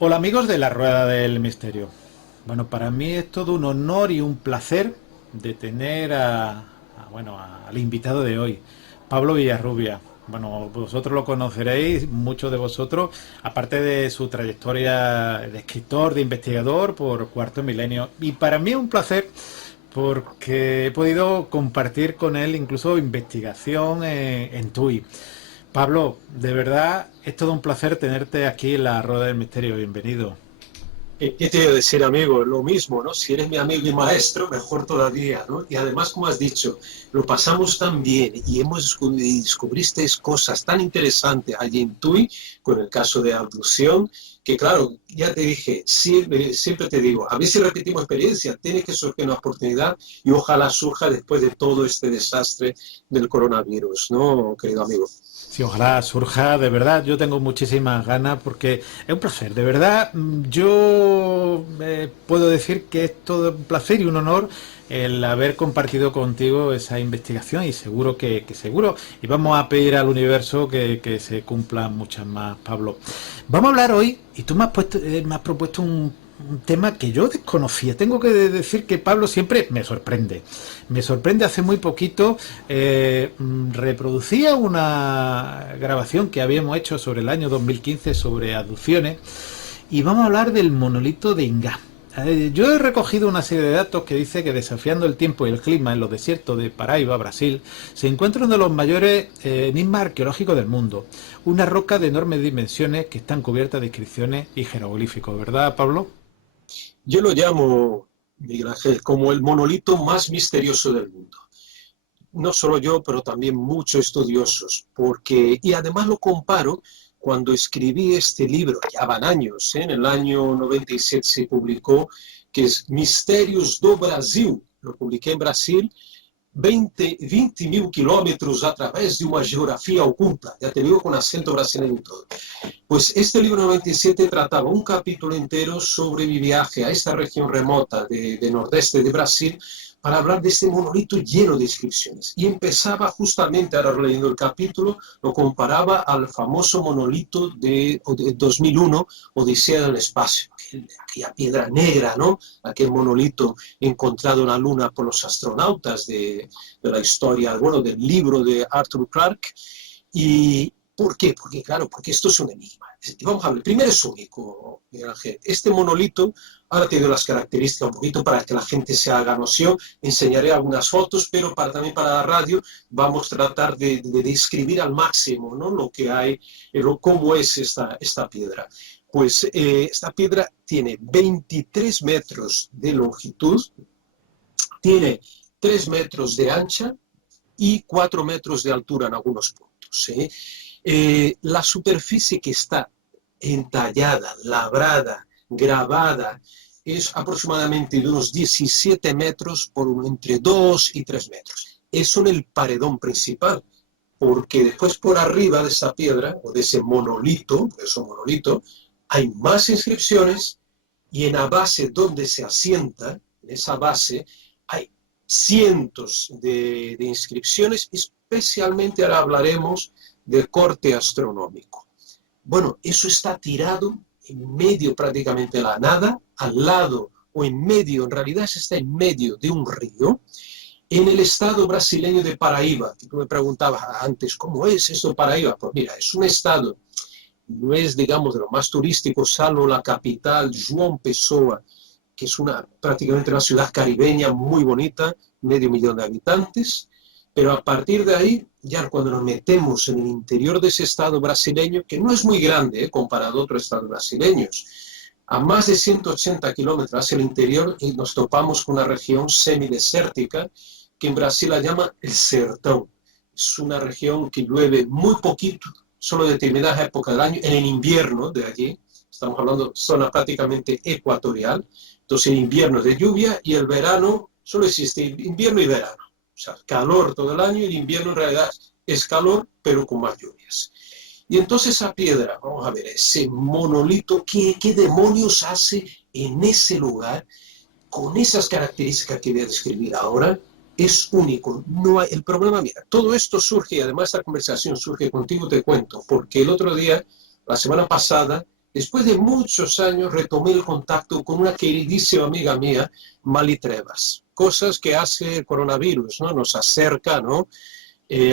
Hola amigos de la Rueda del Misterio. Bueno, para mí es todo un honor y un placer de tener al invitado de hoy, Pablo Villarrubia. Bueno, vosotros lo conoceréis, muchos de vosotros, aparte de su trayectoria de escritor, de investigador por Cuarto Milenio. Y para mí es un placer porque he podido compartir con él incluso investigación en TUI. Pablo, de verdad es todo un placer tenerte aquí en la Rueda del Misterio. Bienvenido. ¿Qué te iba a decir, amigo? Lo mismo, ¿no? Si eres mi amigo y maestro, mejor todavía, ¿no? Y además, como has dicho, lo pasamos tan bien y y descubriste cosas tan interesantes allí en TUI, con el caso de abducción, que claro, ya te dije, siempre te digo, a veces repetimos experiencia, tiene que surgir una oportunidad y ojalá surja después de todo este desastre del coronavirus, ¿no, querido amigo? Sí, ojalá surja, de verdad, yo tengo muchísimas ganas porque es un placer, de verdad, yo puedo decir que es todo un placer y un honor el haber compartido contigo esa investigación y seguro que seguro, y vamos a pedir al universo que se cumplan muchas más, Pablo. Vamos a hablar hoy, y tú me has propuesto un tema que yo desconocía. Tengo que decir que Pablo siempre me sorprende. Me sorprende, hace muy poquito reproducía una grabación que habíamos hecho sobre el año 2015 sobre abducciones y vamos a hablar del monolito de Ingá. Yo he recogido una serie de datos que dice que desafiando el tiempo y el clima en los desiertos de Paraíba, Brasil, se encuentra uno de los mayores enigmas arqueológicos del mundo. Una roca de enormes dimensiones que están cubiertas de inscripciones y jeroglíficos, ¿verdad, Pablo? Yo lo llamo, Miguel Ángel, como el monolito más misterioso del mundo. No solo yo, pero también muchos estudiosos, porque, y además lo comparo cuando escribí este libro, ya van años, ¿eh? En el año 97 se publicó, que es Mistérios do Brasil, lo publiqué en Brasil, 20 mil kilómetros a través de una geografía oculta, ya te digo con acento brasileño y todo. Pues este libro 97 trataba un capítulo entero sobre mi viaje a esta región remota de nordeste de Brasil para hablar de este monolito lleno de inscripciones. Y empezaba justamente, ahora leyendo el capítulo, lo comparaba al famoso monolito de 2001, Odisea del Espacio, aquella piedra negra, ¿no? Aquel monolito encontrado en la Luna por los astronautas de la historia, bueno, del libro de Arthur Clarke. ¿Y por qué? Porque, claro, porque esto es un enigma. Vamos a ver, primero es único, Miguel Ángel. Este monolito, ahora te doy las características un poquito para que la gente se haga noción. Enseñaré algunas fotos, pero también para la radio vamos a tratar de describir al máximo, ¿no? Lo que hay, cómo es esta piedra. Pues esta piedra tiene 23 metros de longitud, tiene 3 metros de ancha y 4 metros de altura en algunos puntos. La superficie que está entallada, labrada, grabada, es aproximadamente de unos 17 metros por entre 2 y 3 metros. Eso en el paredón principal, porque después por arriba de esa piedra, o de ese monolito, hay más inscripciones y en la base donde se asienta, en esa base, hay cientos de inscripciones, especialmente ahora hablaremos del corte astronómico. Bueno, eso está tirado en medio prácticamente de la nada, al lado o en medio, en realidad se está en medio de un río, en el estado brasileño de Paraíba, que tú me preguntabas antes, ¿cómo es esto de Paraíba? Pues mira, es un estado, no es, digamos, de lo más turístico, salvo la capital, João Pessoa, que es prácticamente una ciudad caribeña muy bonita, 500.000 de habitantes, pero a partir de ahí, ya cuando nos metemos en el interior de ese estado brasileño, que no es muy grande comparado a otros estados brasileños, a más de 180 kilómetros hacia el interior y nos topamos con una región semidesértica que en Brasil la llama el Sertão. Es una región que llueve muy poquito, solo en determinadas épocas del año, en el invierno de allí, estamos hablando de zona prácticamente ecuatorial, entonces el invierno es de lluvia y el verano solo existe invierno y verano. O sea, calor todo el año y el invierno en realidad es calor, pero con más lluvias. Y entonces esa piedra, vamos a ver, ese monolito, ¿qué demonios hace en ese lugar con esas características que voy a describir ahora? Es único. No hay, el problema, mira, todo esto surge, y además esta conversación surge contigo, te cuento, porque el otro día, la semana pasada, Después de muchos años retomé el contacto con una queridísima amiga mía, Mali Trevas. Cosas que hace el coronavirus, ¿no? Nos acerca, ¿no?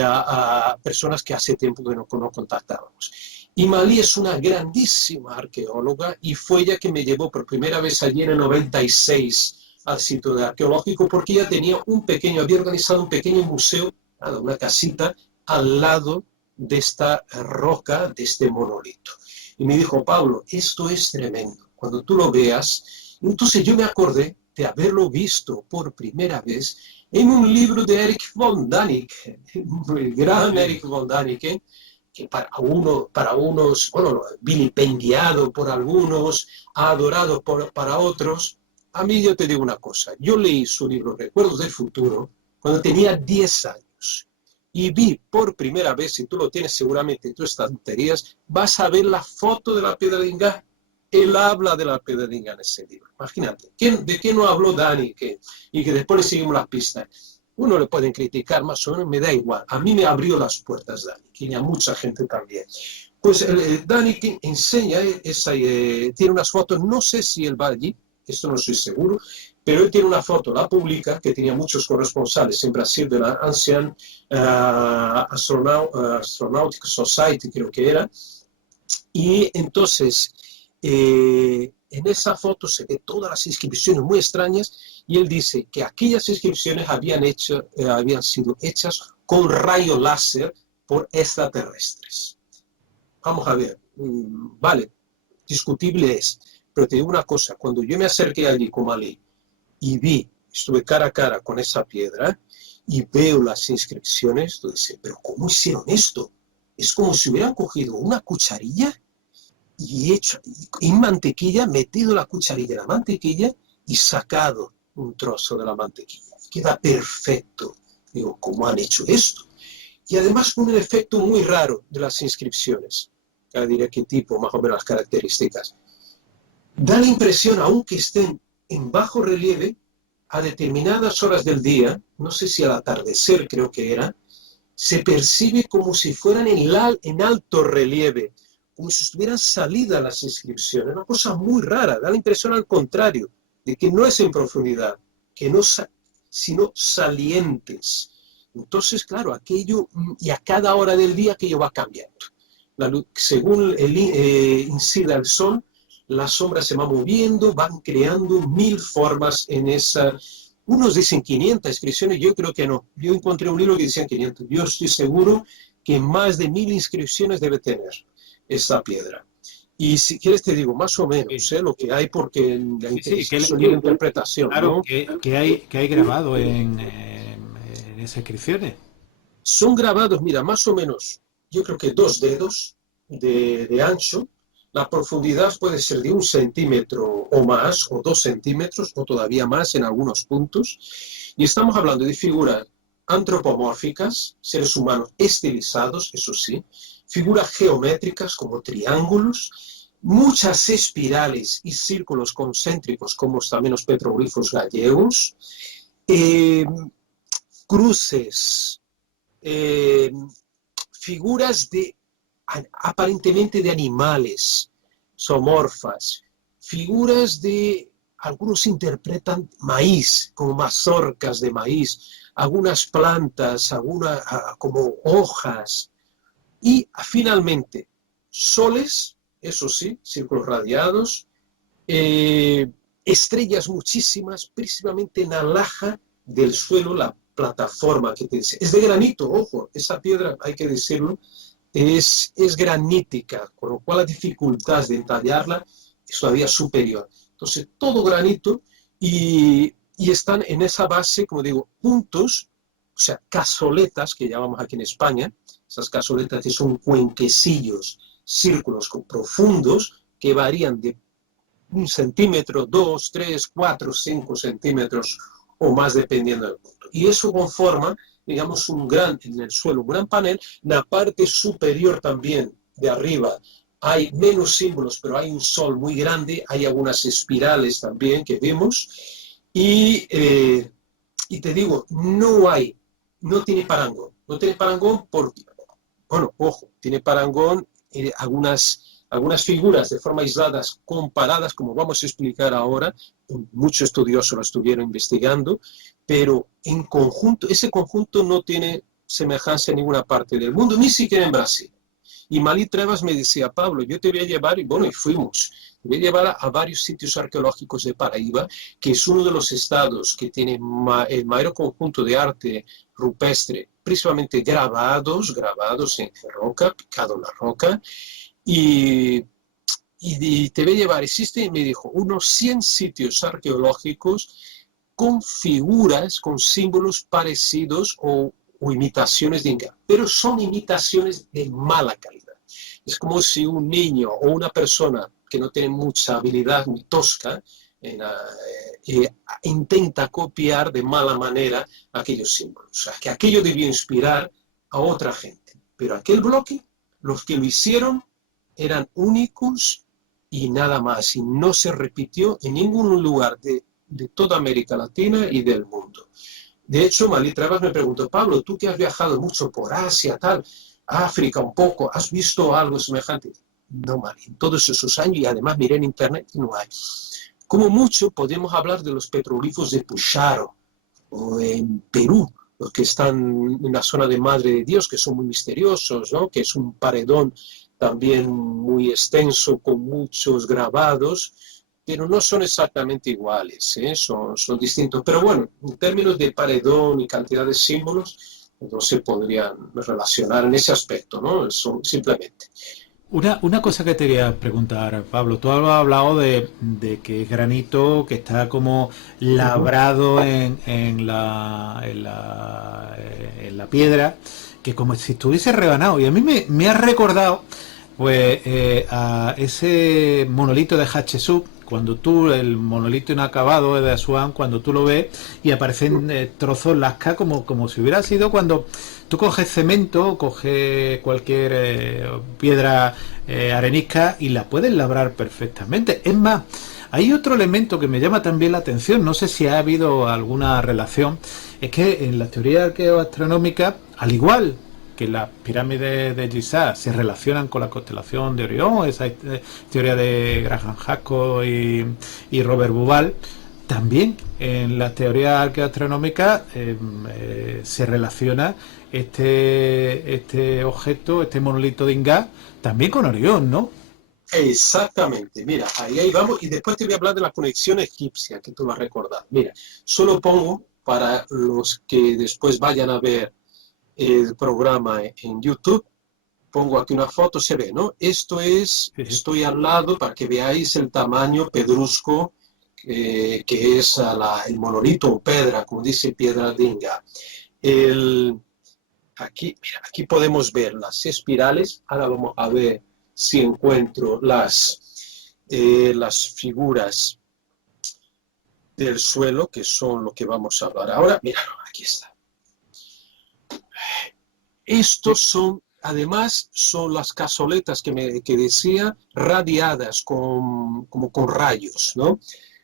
A personas que hace tiempo que no contactábamos. Y Malí es una grandísima arqueóloga y fue ella que me llevó por primera vez allí en el 96 al sitio arqueológico porque ella tenía había organizado un pequeño museo, una casita al lado de esta roca, de este monolito. Y me dijo, Pablo, esto es tremendo. Cuando tú lo veas, entonces yo me acordé de haberlo visto por primera vez en un libro de Erich von Däniken, el gran Erich von Däniken, que para unos, bueno, vilipendiado por algunos, adorado para otros. A mí yo te digo una cosa, yo leí su libro Recuerdos del Futuro cuando tenía 10 años y vi por primera vez, si tú lo tienes seguramente en tus estanterías, vas a ver la foto de la piedra de Ingá. Él habla de la piedra de Ingá en ese libro. Imagínate, ¿de qué no habló Dani? Y que después le seguimos las pistas. Uno le pueden criticar más o menos, me da igual. A mí me abrió las puertas Dani, y a mucha gente también. Pues Dani que enseña, tiene unas fotos, no sé si él va allí, esto no estoy seguro, pero él tiene una foto, la publica, que tenía muchos corresponsales en Brasil de la Ancient Astronautic Society, creo que era, y entonces en esa foto se ve todas las inscripciones muy extrañas y él dice que aquellas inscripciones habían sido hechas con rayo láser por extraterrestres. Vamos a ver, vale, discutible es, pero te digo una cosa, cuando yo me acerqué allí con Malí y estuve cara a cara con esa piedra y veo las inscripciones, tú dices, pero ¿cómo hicieron esto? Es como si hubieran cogido una cucharilla y hecho en mantequilla, metido la cucharilla en la mantequilla y sacado un trozo de la mantequilla. Queda perfecto. Digo, ¿cómo han hecho esto? Y además con un efecto muy raro de las inscripciones. Ya diré qué tipo, más o menos las características. Da la impresión, aunque estén en bajo relieve, a determinadas horas del día, no sé si al atardecer creo que era, se percibe como si fueran en alto relieve, como si estuvieran salidas las inscripciones, una cosa muy rara, da la impresión al contrario, de que no es en profundidad, que no, sino salientes. Entonces, claro, aquello, y a cada hora del día aquello va cambiando. La luz, según incida el sol, las sombras se van moviendo, van creando 1000 formas en esa. Unos dicen 500 inscripciones, yo creo que no. Yo encontré un libro que decía 500. Yo estoy seguro que más de 1000 inscripciones debe tener esa piedra. Y si quieres te digo más o menos lo que hay porque es un libro de interpretación, claro, ¿no? que hay grabado en esas inscripciones. Son grabados, mira, más o menos, yo creo que 2 dedos de ancho. La profundidad puede ser de 1 centímetro o más, o 2 centímetros, o todavía más en algunos puntos. Y estamos hablando de figuras antropomórficas, seres humanos estilizados, eso sí, figuras geométricas como triángulos, muchas espirales y círculos concéntricos como también los petroglifos gallegos, eh, cruces, eh, figuras aparentemente de animales, zoomorfas, figuras de, algunos interpretan maíz, como mazorcas de maíz, algunas plantas, como hojas, y finalmente soles, eso sí, círculos radiados, estrellas muchísimas, principalmente en la laja del suelo, la plataforma que te dice. Es de granito, ojo, esa piedra, hay que decirlo, es granítica, con lo cual la dificultad de entallarla es todavía superior. Entonces, todo granito y están en esa base, como digo, puntos, o sea, cazoletas, que llamamos aquí en España, esas cazoletas que son cuenquecillos, círculos profundos, que varían de 1 centímetro, 2, 3, 4, 5 centímetros o más dependiendo del punto. Y eso conforma, digamos, en el suelo, un gran panel. En la parte superior también, de arriba, hay menos símbolos, pero hay un sol muy grande, hay algunas espirales también que vemos. Y te digo, no tiene parangón. No tiene parangón porque, bueno, ojo, tiene parangón algunas algunas figuras de forma aislada comparadas, como vamos a explicar ahora, muchos estudiosos lo estuvieron investigando, pero en conjunto, ese conjunto no tiene semejanza en ninguna parte del mundo, ni siquiera en Brasil. Y Malí Trevas me decía, Pablo, yo te voy a llevar, y bueno, y fuimos, te voy a llevar a varios sitios arqueológicos de Paraíba, que es uno de los estados que tiene el mayor conjunto de arte rupestre, principalmente grabados en roca, picado en la roca, y, y te voy a llevar, existe, me dijo, unos 100 sitios arqueológicos con figuras, con símbolos parecidos o imitaciones de Inca, pero son imitaciones de mala calidad. Es como si un niño o una persona que no tiene mucha habilidad, muy tosca, intenta copiar de mala manera aquellos símbolos. O sea, que aquello debió inspirar a otra gente. Pero aquel bloque, los que lo hicieron eran únicos y nada más. Y no se repitió en ningún lugar de toda América Latina y del mundo. De hecho, Malí Trevas me preguntó, Pablo, tú que has viajado mucho por Asia, tal, África un poco, ¿has visto algo semejante? No, Malí, en todos esos años, y además miré en internet y no hay. Como mucho podemos hablar de los petroglifos de Pucharo o en Perú, los que están en la zona de Madre de Dios, que son muy misteriosos, ¿no? Que es un paredón también muy extenso con muchos grabados, pero no son exactamente iguales, ¿eh? Son distintos. Pero bueno, en términos de paredón y cantidad de símbolos, no se podrían relacionar en ese aspecto, ¿no? Son simplemente. Una cosa que te quería preguntar, Pablo, tú has hablado de que es granito, que está como labrado en la piedra, que como si estuviese rebanado. Y a mí me ha recordado pues a ese monolito de Hatshepsut, cuando tú, el monolito inacabado de Asuán, cuando tú lo ves y aparecen trozos lasca como si hubiera sido cuando tú coges cemento, coges cualquier piedra arenisca y la puedes labrar perfectamente. Es más, hay otro elemento que me llama también la atención, no sé si ha habido alguna relación, es que en la teoría arqueoastronómica, al igual que las pirámides de Giza se relacionan con la constelación de Orión, esa teoría de Graham Hancock y Robert Bauval, también en las teorías arqueoastronómicas se relaciona este objeto, este monolito de Inga, también con Orión, ¿no? Exactamente, mira, ahí vamos, y después te voy a hablar de la conexión egipcia, que tú vas a recordar. Mira, solo pongo para los que después vayan a ver el programa en YouTube, pongo aquí una foto, se ve, ¿no? Esto es, Sí, sí. estoy al lado para que veáis el tamaño pedrusco que es el monolito o pedra, como dice Piedra Dinga. El, aquí, mira, aquí podemos ver las espirales, ahora vamos a ver si encuentro las figuras del suelo, que son lo que vamos a hablar ahora. Mira, aquí está. Estos son, además, son las cazoletas que decía, radiadas como con rayos, ¿no?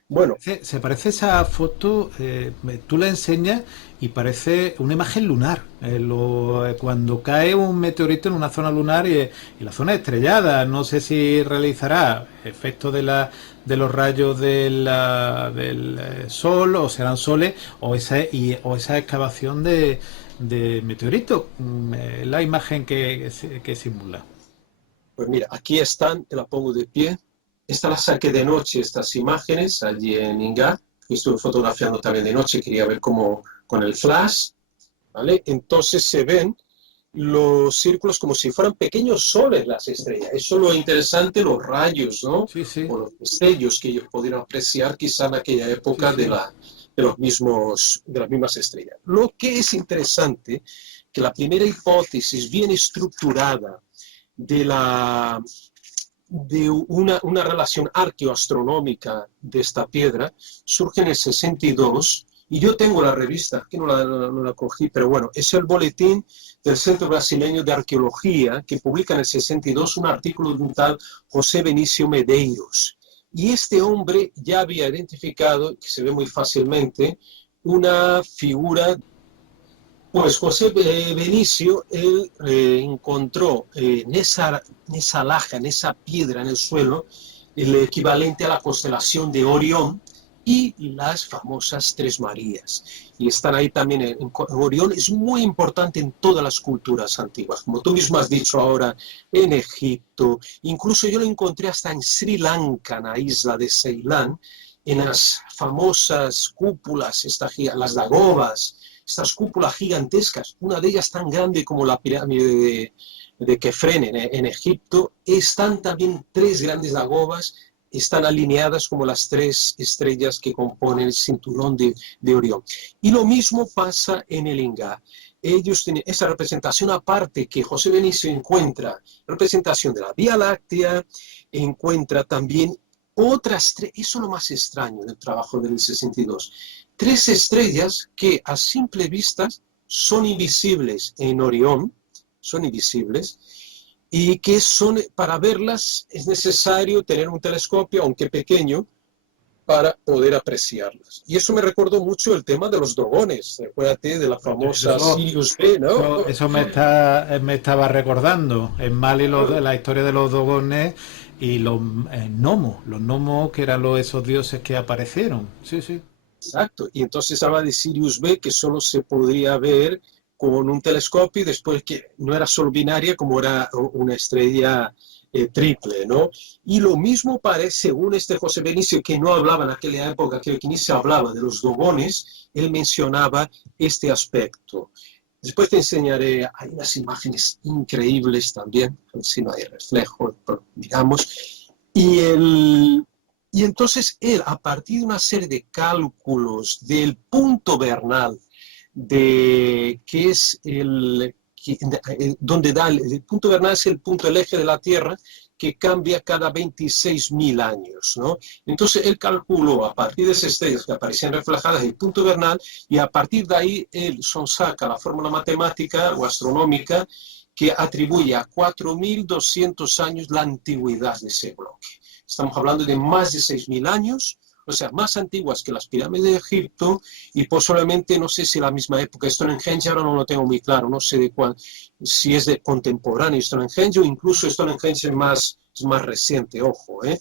Bueno, Se parece esa foto, tú la enseñas y parece una imagen lunar. Cuando cae un meteorito en una zona lunar y la zona estrellada, no sé si realizará efecto de los rayos del sol o serán soles o esa excavación de meteoritos. La imagen que simula. pues mira, aquí están, te la pongo de pie. Esta la saqué de noche, estas imágenes, allí en Inga. Estuve fotografiando también de noche, quería ver cómo con el flash, ¿vale? Entonces se ven los círculos como si fueran pequeños soles las estrellas. Eso es lo interesante, los rayos, ¿no? Sí, sí, O los destellos que ellos pudieron apreciar quizá en aquella sí, época sí. de las mismas estrellas. Lo que es interesante, que la primera hipótesis bien estructurada de una relación arqueoastronómica de esta piedra surge en el 62 y yo tengo la revista, que no la cogí, pero bueno, es el boletín del Centro Brasileño de Arqueología que publica en el 62 un artículo de un tal José Benicio Medeiros. Y este hombre ya había identificado, que se ve muy fácilmente, una figura Pues José Benicio, él encontró en esa laja, en esa piedra en el suelo, el equivalente a la constelación de Orión y las famosas Tres Marías. Y están ahí también. Orión es muy importante en todas las culturas antiguas, como tú mismo has dicho ahora, en Egipto. Incluso yo lo encontré hasta en Sri Lanka, en la isla de Ceilán, en las famosas cúpulas, las dagobas, estas cúpulas gigantescas, una de ellas tan grande como la pirámide de Kefren en Egipto, están también tres grandes dagobas, están alineadas como las tres estrellas que componen el cinturón de Orión. Y lo mismo pasa en el Inga. Ellos tienen esa representación aparte que José Benicio encuentra, representación de la Vía Láctea, encuentra también otras tres, eso es lo más extraño del trabajo del 62, tres estrellas que a simple vista son invisibles en Orión, son invisibles, y que son, para verlas es necesario tener un telescopio, aunque pequeño, para poder apreciarlas. Y eso me recordó mucho el tema de los dogones, acuérdate de la famosa Eso, Sirius B, ¿no? eso me estaba recordando. En Mali la historia de los dogones y los gnomos que eran esos dioses que aparecieron. Sí, sí. Exacto. Y entonces habla de Sirius B, que solo se podría ver con un telescopio, y después que no era solo binaria, como era una estrella triple, ¿no? Y lo mismo parece, según este José Benicio, que no hablaba en aquella época, que ni se hablaba de los dogones, él mencionaba este aspecto. Después te enseñaré, hay unas imágenes increíbles también, a ver si no hay reflejo, pero miramos. Y entonces él, a partir de una serie de cálculos del punto vernal, que es donde da el punto vernal es el punto, el eje de la Tierra, que cambia cada 26.000 años, ¿no? Entonces él calculó a partir de esas estrellas que aparecían reflejadas el punto vernal, y a partir de ahí él saca la fórmula matemática o astronómica que atribuye a 4.200 años la antigüedad de ese bloque. Estamos hablando de más de 6.000 años, o sea, más antiguas que las pirámides de Egipto, y posiblemente, no sé si la misma época. Stonehenge ahora no lo tengo muy claro, no sé de cuál, si es de contemporáneo Stonehenge o incluso Stonehenge es más reciente, ojo, ¿eh?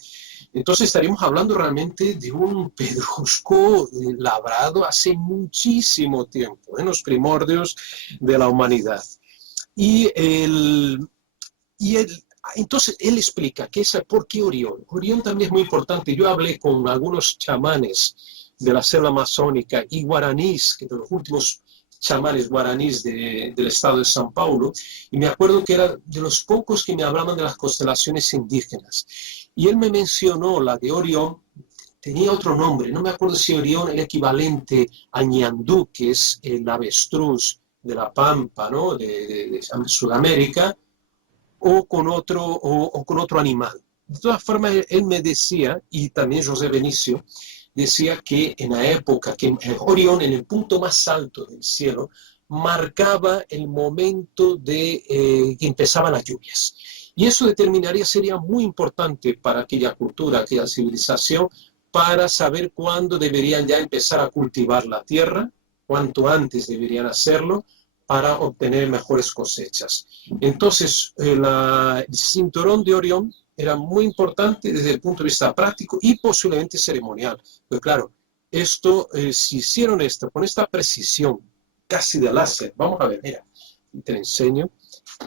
Entonces estaríamos hablando realmente de un pedrusco labrado hace muchísimo tiempo, en los primordios de la humanidad. Y el, entonces él explica que ¿por qué Orión? Orión también es muy importante. Yo hablé con algunos chamanes de la selva amazónica y guaraníes, que de los últimos chamanes guaraníes del estado de San Paulo, y me acuerdo que era de los pocos que me hablaban de las constelaciones indígenas. Y él me mencionó la de Orión, tenía otro nombre, no me acuerdo si Orión era el equivalente a Ñandú, que es el avestruz de la Pampa, ¿no? de Sudamérica, con otro animal. De todas formas, él me decía, y también José Benicio, decía que en la época que Orión, en el punto más alto del cielo, marcaba el momento de que empezaban las lluvias. Y eso determinaría, sería muy importante para aquella cultura, aquella civilización, para saber cuándo deberían ya empezar a cultivar la tierra, cuánto antes deberían hacerlo, para obtener mejores cosechas. Entonces, el cinturón de Orión era muy importante desde el punto de vista práctico y posiblemente ceremonial. Pues claro, si hicieron esto con esta precisión casi de láser, vamos a ver, mira, te enseño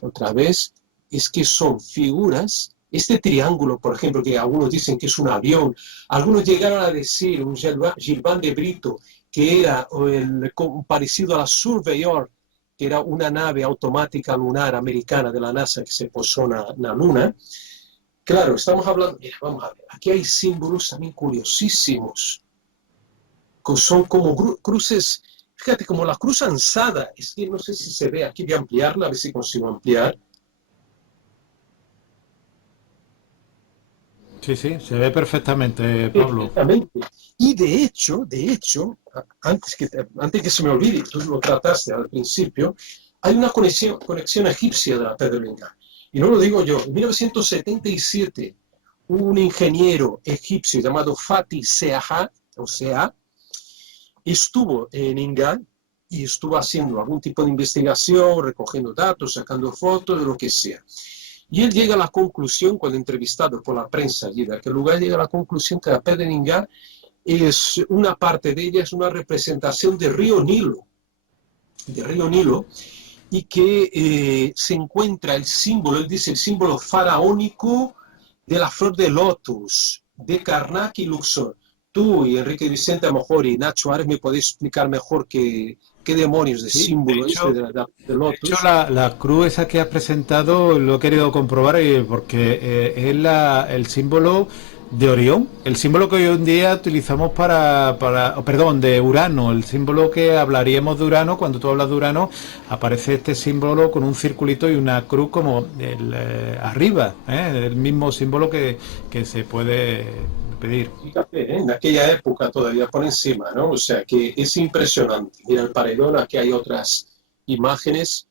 otra vez, es que son figuras, este triángulo, por ejemplo, que algunos dicen que es un avión, algunos llegaron a decir, un Gilbert de Brito, que era parecido a la Surveyor, que era una nave automática lunar americana de la NASA que se posó en la Luna. Claro, estamos hablando, mira, vamos a ver, aquí hay símbolos también curiosísimos, que son como cruces, fíjate, como la cruz ansada, es que no sé si se ve, aquí voy a ampliarla, a ver si consigo ampliar. Sí, sí, se ve perfectamente, Pablo. Perfectamente. Y de hecho, antes que se me olvide, tú lo trataste al principio, hay una conexión egipcia de la Pedro Inca. Y no lo digo yo. En 1977, un ingeniero egipcio llamado Fatih Seah, o sea, estuvo en Inga y estuvo haciendo algún tipo de investigación, recogiendo datos, sacando fotos, de lo que sea. Y él llega a la conclusión, cuando entrevistado por la prensa allí de aquel lugar, llega a la conclusión que la Pedra de Ingá es una parte de ella, es una representación del río Nilo, y que se encuentra el símbolo, él dice el símbolo faraónico de la flor de lotus, de Karnak y Luxor. Tú y Enrique Vicente, a lo mejor, y Nacho Ares me podéis explicar mejor qué demonios de Sí, símbolo este de de hecho lotus. la cruz esa que has presentado lo he querido comprobar porque es el símbolo de Orión, el símbolo que hoy en día utilizamos perdón, de Urano, el símbolo que hablaríamos de Urano, cuando tú hablas de Urano, aparece este símbolo con un circulito y una cruz como arriba, el mismo símbolo que se puede pedir. Fíjate, en aquella época todavía por encima, ¿no? O sea que es impresionante. Mira el paredón, aquí hay otras imágenes.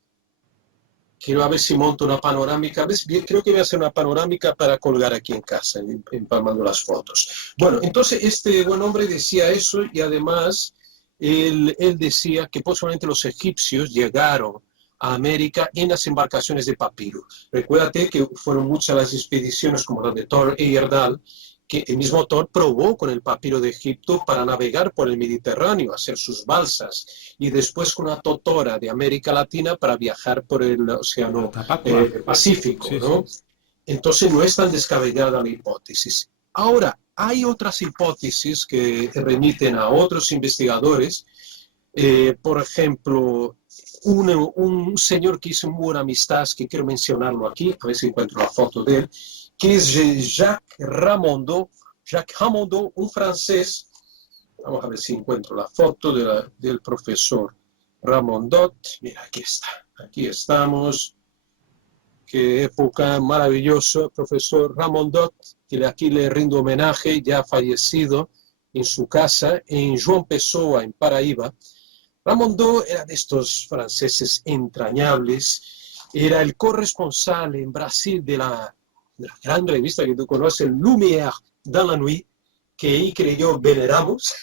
Quiero a ver si monto una panorámica. ¿Ves? Bien, creo que voy a hacer una panorámica para colgar aquí en casa, empalmando las fotos. Bueno, entonces este buen hombre decía eso y además él decía que posiblemente los egipcios llegaron a América en las embarcaciones de papiro. Recuérdate que fueron muchas las expediciones como la de Thor Heyerdahl, que el mismo Thor probó con el papiro de Egipto para navegar por el Mediterráneo, hacer sus balsas, y después con la totora de América Latina para viajar por el Océano Tapacua. Pacífico, Sí, ¿no? sí. Entonces no es tan descabellada la hipótesis. Ahora, hay otras hipótesis que remiten a otros investigadores, por ejemplo, un señor que hizo muy buena amistad, que quiero mencionarlo aquí, a ver si encuentro la foto de él, que es Jacques Ramondot. Jacques Ramondot, un francés, vamos a ver si encuentro la foto del profesor Ramondot. Mira, aquí estamos. Qué época maravillosa, profesor Ramondot, que aquí le rindo homenaje, ya fallecido en su casa, en João Pessoa, en Paraíba. Ramondot era de estos franceses entrañables, era el corresponsal en Brasil de la gran revista que tú conoces, Lumière dans la nuit, que ahí creo veneramos,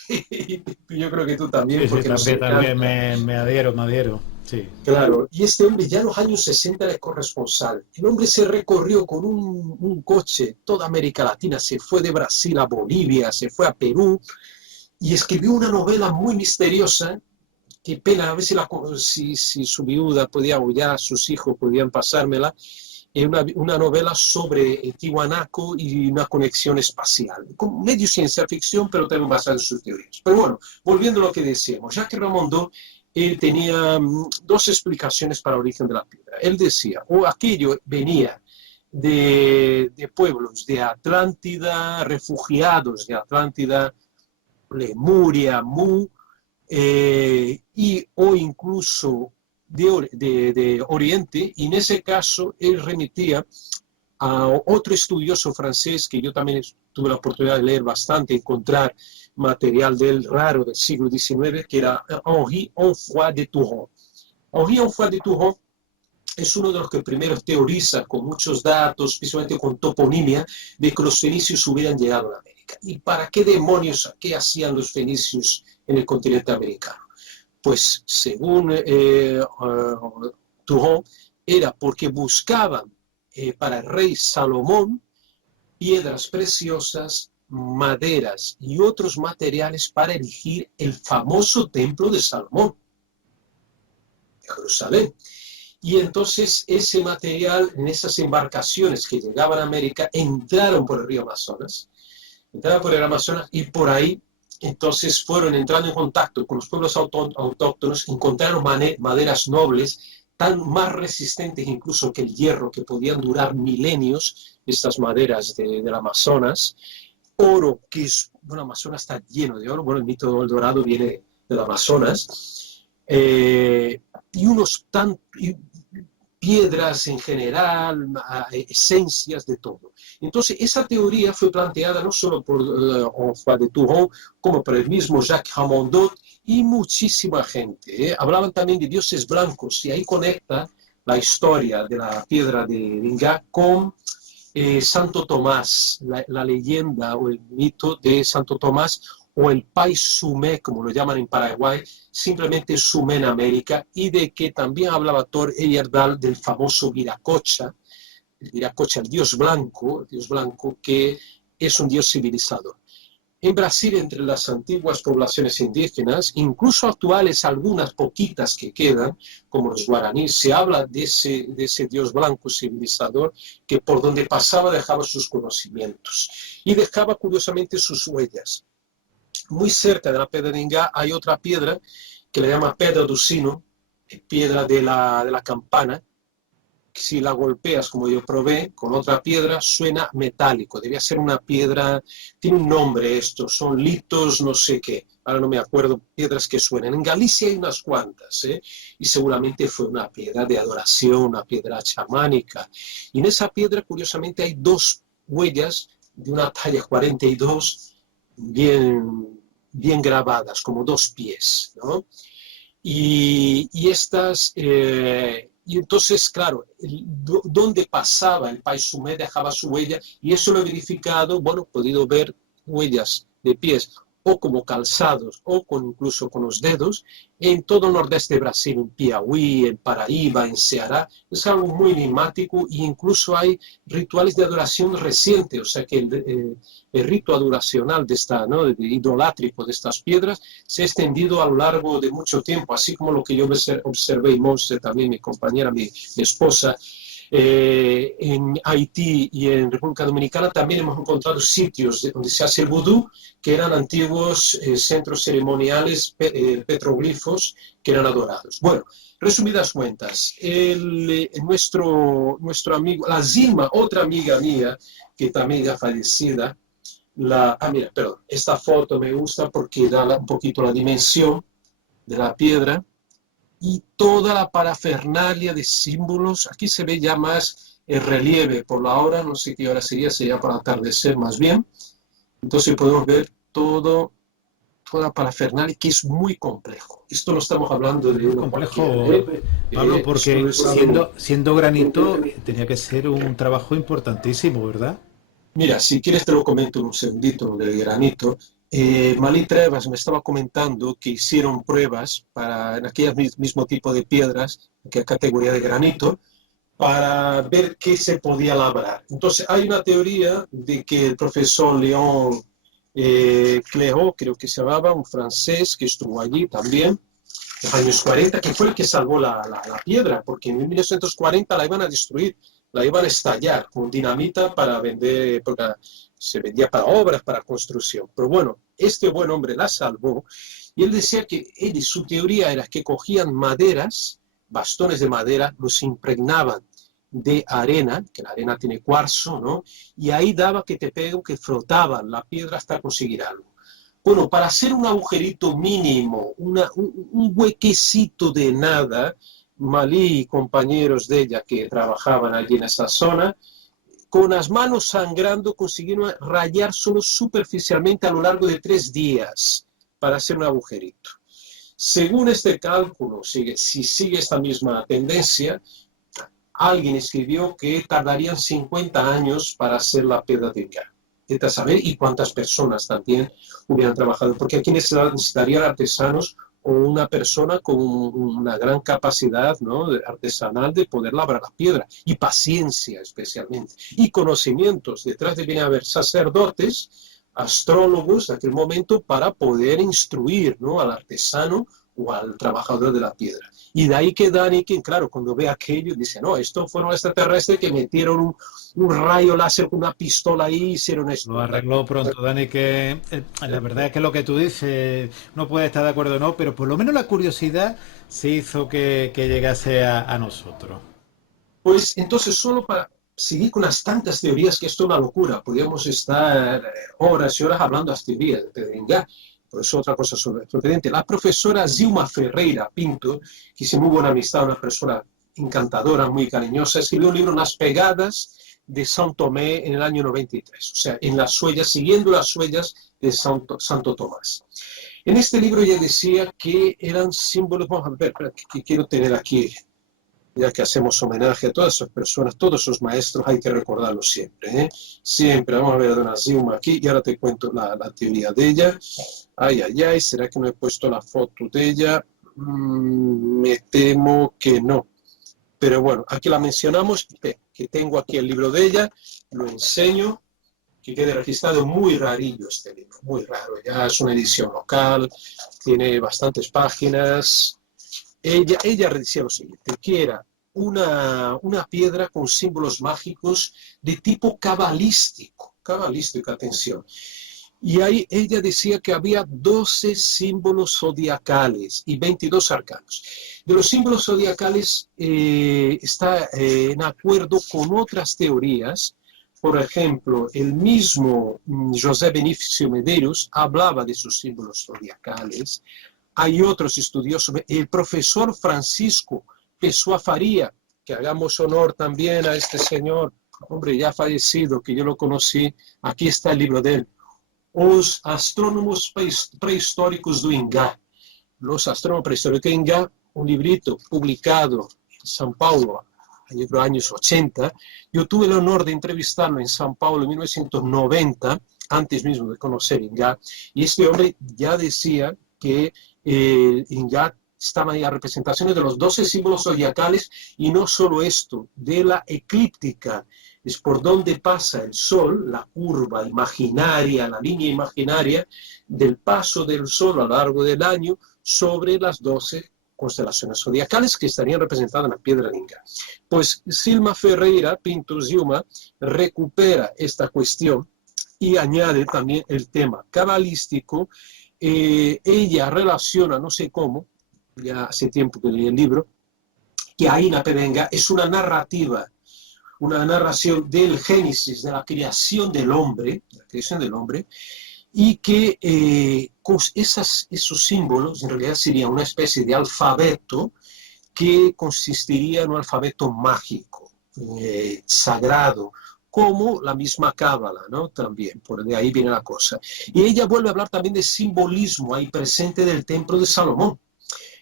yo creo que tú también, Sí, sí, porque nos también encanta. me adhiero, sí. Claro, y este hombre ya en los años 60 era corresponsal. El hombre se recorrió con un coche toda América Latina, se fue de Brasil a Bolivia, se fue a Perú y escribió una novela muy misteriosa. Qué pena, a ver si su viuda podía o ya sus hijos podían pasármela. Es una novela sobre Tiwanaku y una conexión espacial. Con medio ciencia ficción, pero también basada en sus teorías. Pero bueno, volviendo a lo que decíamos, Jacques Ramondot, él tenía dos explicaciones para el origen de la piedra. Él decía, o aquello venía de pueblos de Atlántida, refugiados de Atlántida, Lemuria, Mu, y o incluso de Oriente, y en ese caso él remitía a otro estudioso francés que yo también tuve la oportunidad de leer bastante, encontrar material de él raro del siglo XIX, que era Henri Onfroy de Touron. Henri Onfroy de Touron es uno de los que primero teoriza con muchos datos, especialmente con toponimia, de que los fenicios hubieran llegado a América. ¿Y para qué demonios, qué hacían los fenicios en el continente americano? Pues según Touron, era porque buscaban para el rey Salomón piedras preciosas, maderas y otros materiales para erigir el famoso templo de Salomón, de Jerusalén. Y entonces ese material en esas embarcaciones que llegaban a América entraron por el río Amazonas, y por ahí entonces fueron entrando en contacto con los pueblos autóctonos, encontraron maderas nobles, tan más resistentes incluso que el hierro, que podían durar milenios, estas maderas del Amazonas, oro, que es, bueno, Amazonas está lleno de oro, bueno, el mito del dorado viene del Amazonas, y unos piedras en general, esencias de todo. Entonces, esa teoría fue planteada no solo por François de Touron, como por el mismo Jacques Ramondot y muchísima gente. Hablaban también de dioses blancos, y ahí conecta la historia de la piedra de Ingá con Santo Tomás, la leyenda o el mito de Santo Tomás, o el país Sumé, como lo llaman en Paraguay, simplemente Sumé en América, y de que también hablaba Thor Heyerdahl del famoso Viracocha, el dios blanco, que es un dios civilizador. En Brasil, entre las antiguas poblaciones indígenas, incluso actuales, algunas poquitas que quedan, como los guaraníes, se habla de ese dios blanco civilizador que por donde pasaba dejaba sus conocimientos y dejaba curiosamente sus huellas. Muy cerca de la Pedra de Ingá hay otra piedra que le llama Pedra do Sino, piedra de la campana. Si la golpeas como yo probé con otra piedra, suena metálico. Debía ser una piedra, tiene un nombre esto, son litos no sé qué, ahora no me acuerdo, piedras que suenan. En Galicia hay unas cuantas, y seguramente fue una piedra de adoración, una piedra chamánica. Y en esa piedra, curiosamente, hay dos huellas de una talla 42 bien grabadas, como dos pies, ¿no? Y entonces, claro, donde pasaba el país Sumé dejaba su huella, y eso lo he verificado, bueno, he podido ver huellas de pies, o como calzados, o incluso con los dedos, en todo el nordeste de Brasil, en Piauí, en Paraíba, en Ceará. Es algo muy enigmático, e incluso hay rituales de adoración recientes, o sea que el rito adoracional ¿no? Idolátrico de estas piedras se ha extendido a lo largo de mucho tiempo, así como lo que yo observé y Monse, también mi compañera, mi esposa, en Haití y en República Dominicana también hemos encontrado sitios donde se hace el vudú, que eran antiguos centros ceremoniales, petroglifos que eran adorados. Bueno, resumidas cuentas, nuestro amigo, la Zilma, otra amiga mía, que también ya fallecida, mira, perdón, esta foto me gusta porque da un poquito la dimensión de la piedra y toda la parafernalia de símbolos. Aquí se ve ya más el relieve por la hora, no sé qué hora sería para atardecer más bien. Entonces podemos ver toda la parafernalia, que es muy complejo. Esto no estamos hablando de Muy uno complejo, cualquiera. Pablo, porque Esto es algo... siendo granito tenía que ser un trabajo importantísimo, ¿verdad? Mira, si quieres te lo comento en un segundito de granito. Malí Trevas me estaba comentando que hicieron pruebas en aquel mismo tipo de piedras, que categoría de granito, para ver qué se podía labrar. Entonces, hay una teoría de que el profesor Léon Cléo, creo que se llamaba, un francés que estuvo allí también, en los años 40, que fue el que salvó la piedra, porque en 1940 la iban a destruir, la iban a estallar con dinamita para vender, porque se vendía para obras, para construcción. Pero bueno, este buen hombre la salvó, y él decía que su teoría era que cogían maderas, bastones de madera, los impregnaban de arena, que la arena tiene cuarzo, ¿no? Y ahí daba que te pego, que flotaban la piedra hasta conseguir algo. Bueno, para hacer un agujerito mínimo, un huequecito de nada, Malí y compañeros de ella que trabajaban allí en esa zona, con las manos sangrando consiguieron rayar solo superficialmente a lo largo de 3 días para hacer un agujerito. Según este cálculo, si sigue esta misma tendencia, alguien escribió que tardarían 50 años para hacer la piedra de Ingá. Intenta saber y cuántas personas también hubieran trabajado, porque aquí necesitarían artesanos o una persona con una gran capacidad, ¿no?, artesanal de poder labrar la piedra, y paciencia especialmente, y conocimientos. Detrás debían haber sacerdotes, astrólogos de aquel momento para poder instruir, ¿no?, al artesano o al trabajador de la piedra. Y de ahí que Daniken, claro, cuando ve aquello, dice, no, estos fueron extraterrestres que metieron un rayo láser con una pistola ahí y hicieron esto. Lo arregló pronto, Dani, que la verdad es que lo que tú dices, no puede estar de acuerdo o no, pero por lo menos la curiosidad se hizo que llegase a nosotros. Pues entonces, solo para seguir con las tantas teorías, que esto es una locura, podríamos estar horas y horas hablando de las teorías de Pedringa. Por eso otra cosa sorprendente. La profesora Zilma Ferreira Pinto, que hice muy buena amistad, una persona encantadora, muy cariñosa, escribió un libro, Las pegadas de São Tomé, en el año 93, o sea, en las huellas, siguiendo las huellas de Santo Tomás. En este libro ella decía que eran símbolos, vamos a ver, que quiero tener aquí ya que hacemos homenaje a todas esas personas, todos esos maestros, hay que recordarlos siempre, ¿eh? Siempre. Vamos a ver a Dona Zilma aquí y ahora te cuento la teoría de ella. Ay, ay, ay, ¿será que no he puesto la foto de ella? Me temo que no. Pero bueno, aquí la mencionamos, que tengo aquí el libro de ella, lo enseño, que quede registrado. Muy rarillo este libro, muy raro. Ya es una edición local, tiene bastantes páginas. Ella decía lo siguiente, que era una piedra con símbolos mágicos de tipo cabalístico, atención. Y ahí ella decía que había 12 símbolos zodiacales y 22 arcanos. De los símbolos zodiacales está en acuerdo con otras teorías. Por ejemplo, el mismo José Benício Medeiros hablaba de sus símbolos zodiacales. Hay otros estudiosos, el profesor Francisco Pessoa Faria, que hagamos honor también a este señor, hombre ya fallecido, que yo lo conocí, aquí está el libro de él, Os Astrônomos Prehistóricos do Ingá. Los Astrónomos Prehistóricos do Ingá, un librito publicado en São Paulo en los años 80. Yo tuve el honor de entrevistarlo en São Paulo en 1990, antes mismo de conocer Ingá, y este hombre ya decía que Ingá estaban ahí a representaciones de los 12 símbolos zodiacales, y no solo esto, de la eclíptica, es por donde pasa el Sol, la curva imaginaria, la línea imaginaria del paso del Sol a lo largo del año sobre las 12 constelaciones zodiacales que estarían representadas en la piedra de Ingá. Pues Zilma Ferreira Pinto Zilma recupera esta cuestión y añade también el tema cabalístico. Ella relaciona, no sé cómo, ya hace tiempo que leí el libro, que ahí en la piedra de Ingá es una narrativa, una narración del Génesis, de la creación del hombre, y que con esos símbolos en realidad sería una especie de alfabeto que consistiría en un alfabeto mágico, sagrado, como la misma Cábala, ¿no? También, por de ahí viene la cosa. Y ella vuelve a hablar también de simbolismo ahí presente del templo de Salomón.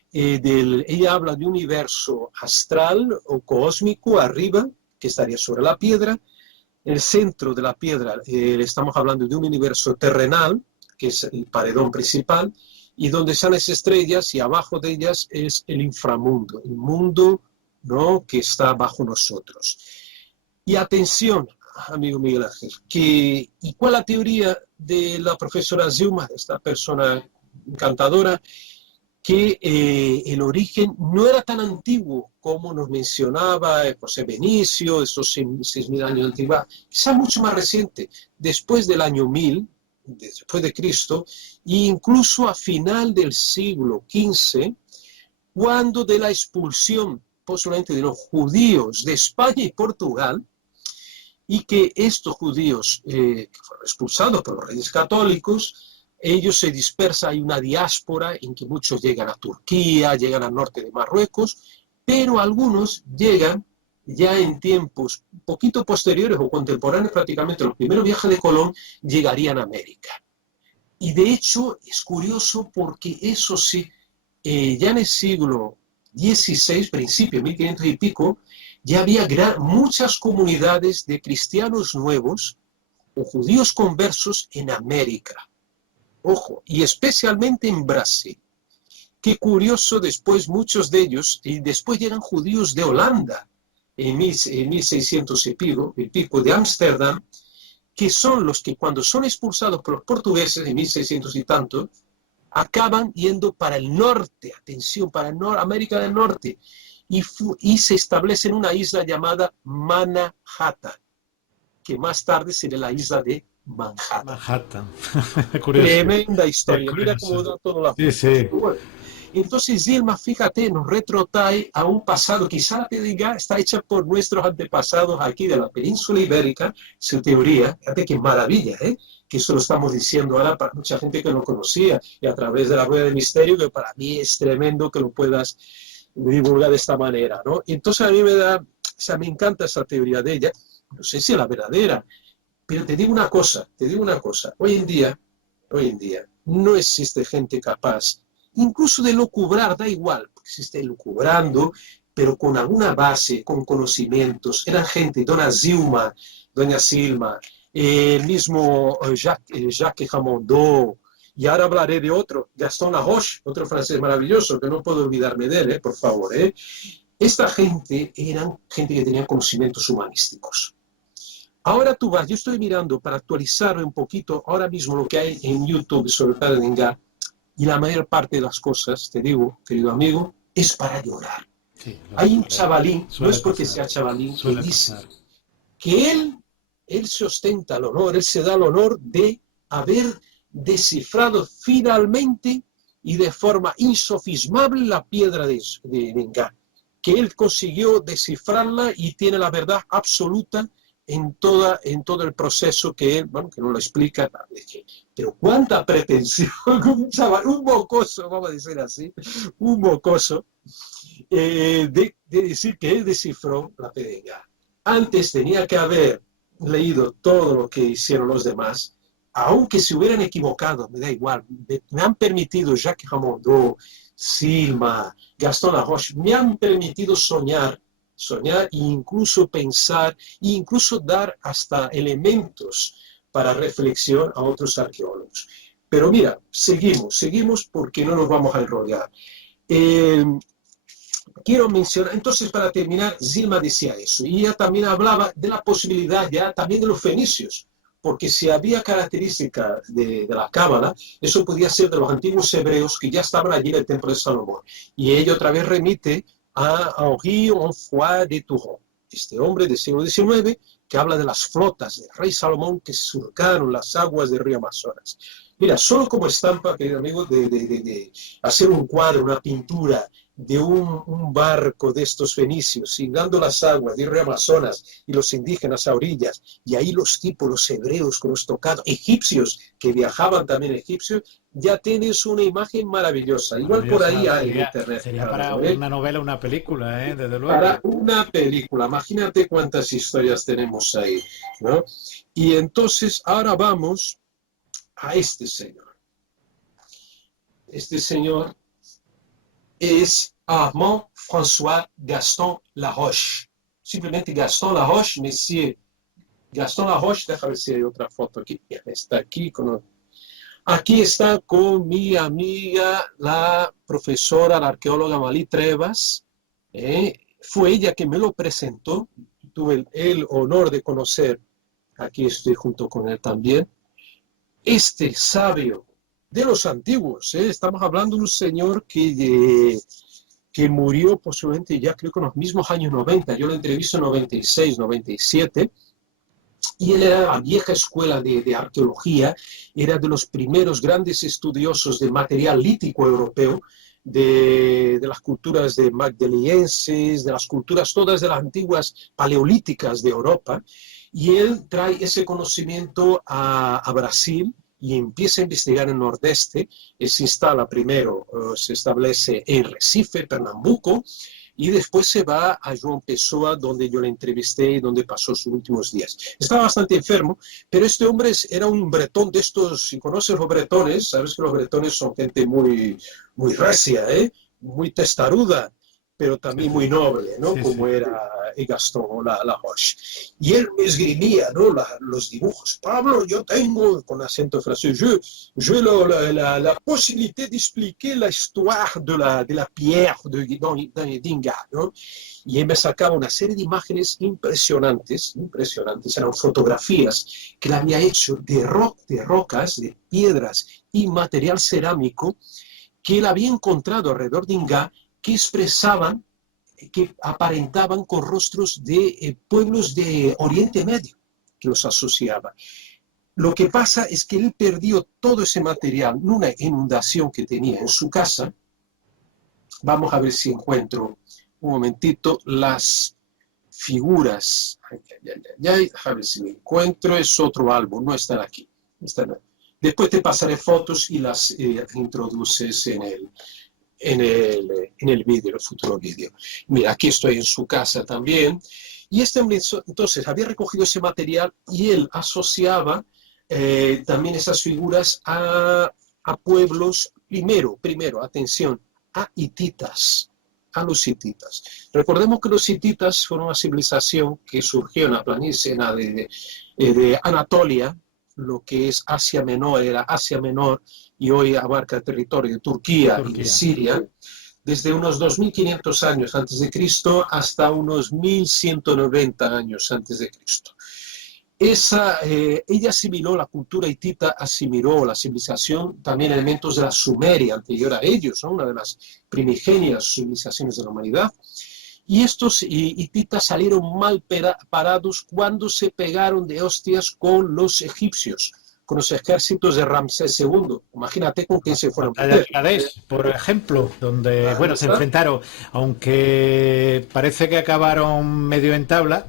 Ella habla de un universo astral o cósmico arriba, que estaría sobre la piedra. En el centro de la piedra estamos hablando de un universo terrenal, que es el paredón principal, y donde están las estrellas, y abajo de ellas es el inframundo, el mundo, ¿no?, que está bajo nosotros. Y atención, amigo Miguel Ángel, ¿y cuál es la teoría de la profesora Zilma, esta persona encantadora? Que el origen no era tan antiguo como nos mencionaba José Benicio, esos 6.000 años de antigüedad, quizá mucho más reciente, después del año 1000, después de Cristo, e incluso a final del siglo XV, cuando de la expulsión posiblemente de los judíos de España y Portugal, y que estos judíos que fueron expulsados por los reyes católicos, ellos se dispersan, hay una diáspora en que muchos llegan a Turquía, llegan al norte de Marruecos, pero algunos llegan ya en tiempos un poquito posteriores o contemporáneos, prácticamente los primeros viajes de Colón llegarían a América. Y de hecho es curioso porque eso sí, ya en el siglo XVI, principio, 1500 y pico, ya había muchas comunidades de cristianos nuevos o judíos conversos en América. Ojo, y especialmente en Brasil. Qué curioso, después muchos de ellos, y después llegan judíos de Holanda, en 1600 y pico de Ámsterdam, que son los que cuando son expulsados por los portugueses en 1600 y tanto, acaban yendo para el norte, atención, para América del Norte, y se establece en una isla llamada Manhattan, que más tarde será la isla de Manhattan. Manhattan. Curioso. Tremenda historia. Mira cómo da todo la sí, sí. Bueno, entonces Zilma, fíjate, nos retrotrae a un pasado, quizá la teoría está hecha por nuestros antepasados aquí de la península ibérica, su teoría, fíjate qué maravilla, que eso lo estamos diciendo ahora para mucha gente que no conocía, y a través de la rueda de misterio, que para mí es tremendo que lo puedas divulgar de esta manera, ¿no? Entonces a mí me encanta esa teoría de ella, no sé si es la verdadera, pero te digo una cosa, hoy en día, no existe gente capaz, incluso de lucubrar, da igual, porque se esté lucubrando, pero con alguna base, con conocimientos. Eran gente, Dona Zilma, Doña Silma, el mismo Jacques Ramondot, y ahora hablaré de otro, Gaston Laroche, otro francés maravilloso, que no puedo olvidarme de él, por favor. Esta gente eran gente que tenía conocimientos humanísticos. Ahora tú vas, yo estoy mirando para actualizar un poquito ahora mismo lo que hay en YouTube sobre el padre Degas, y la mayor parte de las cosas, te digo, querido amigo, es para llorar. Sí, Hay un chavalín, no suele es porque pasar, sea chavalín, que suele dice pasar. que él se ostenta el honor, él se da el honor de haber descifrado finalmente y de forma insofismable la piedra de Degas, que él consiguió descifrarla y tiene la verdad absoluta en todo el proceso que él, bueno, que no lo explica, pero cuánta pretensión, un chaval, un mocoso, vamos a decir así, un mocoso, de decir que él descifró la PDA. Antes tenía que haber leído todo lo que hicieron los demás, aunque se hubieran equivocado, me da igual, me han permitido Jacques Ramondot, Silma, Gaston Laroche, me han permitido soñar e incluso pensar, e incluso dar hasta elementos para reflexión a otros arqueólogos. Pero mira, seguimos porque no nos vamos a enrollar. Quiero mencionar, entonces para terminar, Zilma decía eso, y ella también hablaba de la posibilidad ya también de los fenicios, porque si había características de la cábala, eso podía ser de los antiguos hebreos que ya estaban allí en el templo de Salomón. Y ella otra vez remite a Henri Onfroy de Touron, este hombre del siglo XIX, que habla de las flotas del rey Salomón que surcaron las aguas del río Amazonas. Mira, solo como estampa, querido amigo, de hacer un cuadro, una pintura de un barco de estos fenicios, siguiendo las aguas del río Amazonas y los indígenas a orillas, y ahí los tipos, los hebreos con los tocados, egipcios que viajaban también egipcios, ya tienes una imagen maravillosa. Igual por ahí Maravillosa. hay en Sería, internet. sería para Claro, una novela, una película, desde para luego. una película, imagínate cuántas historias tenemos ahí, ¿no? Y entonces ahora vamos a este señor. Este señor es Armand François Gaston Laroche. Simplemente Gaston Laroche, Monsieur Gaston Laroche, déjame ver si hay otra foto aquí. Está aquí aquí está con mi amiga, la profesora, la arqueóloga Malí Trevas. Fue ella que me lo presentó. Tuve el honor de conocer, aquí estoy junto con él también, este sabio de los antiguos. Estamos hablando de un señor que murió posiblemente ya creo que en los mismos años 90. Yo lo entrevisto en 96, 97. Y él era de la vieja escuela de arqueología, era de los primeros grandes estudiosos del material lítico europeo, de las culturas de magdalienses, de las culturas todas de las antiguas paleolíticas de Europa, y él trae ese conocimiento a Brasil y empieza a investigar en el nordeste. Él se instala primero, se establece en Recife, Pernambuco, y después se va a João Pessoa, donde yo le entrevisté y donde pasó sus últimos días. Estaba bastante enfermo, pero este hombre era un bretón de estos, si conoces los bretones, sabes que los bretones son gente muy recia, muy testaruda, pero Sí, también sí. muy noble, ¿no? Sí, Como sí. era Gaston Laroche. Y él me esgrimía, ¿no? Los dibujos. Pablo, yo tengo, con acento francés, j'ai la possibilité d'expliquer la histoire de la pierre de Degas, ¿no? Y él me sacaba una serie de imágenes impresionantes, eran fotografías que él había hecho de rocas, de piedras y material cerámico que él había encontrado alrededor de Degas que expresaban, que aparentaban con rostros de pueblos de Oriente Medio, que los asociaba. Lo que pasa es que él perdió todo ese material en una inundación que tenía en su casa. Vamos a ver si encuentro un momentito las figuras. A ver si me encuentro. Es otro álbum, no están aquí. Después te pasaré fotos y las introduces en el vídeo, el futuro vídeo. Mira, aquí estoy en su casa también. Y este entonces había recogido ese material y él asociaba también esas figuras a pueblos, primero, atención, a hititas, a los hititas. Recordemos que los hititas fueron una civilización que surgió en la planicie de Anatolia, lo que es Asia Menor, era Asia Menor, y hoy abarca el territorio de Turquía y de Turquía. Siria, desde unos 2500 años antes de Cristo hasta unos 1190 años antes de Cristo. Ella asimiló, la cultura hitita asimiló la civilización, también elementos de la Sumeria anterior a ellos, ¿no? Una de las primigenias civilizaciones de la humanidad. Y estos hititas salieron mal parados cuando se pegaron de hostias con los egipcios, con los ejércitos de Ramsés II. Imagínate con quién se fueron a Batalla de meter. Kadesh, por ejemplo, donde, Ahí bueno, se está. enfrentaron, aunque parece que acabaron medio en tabla,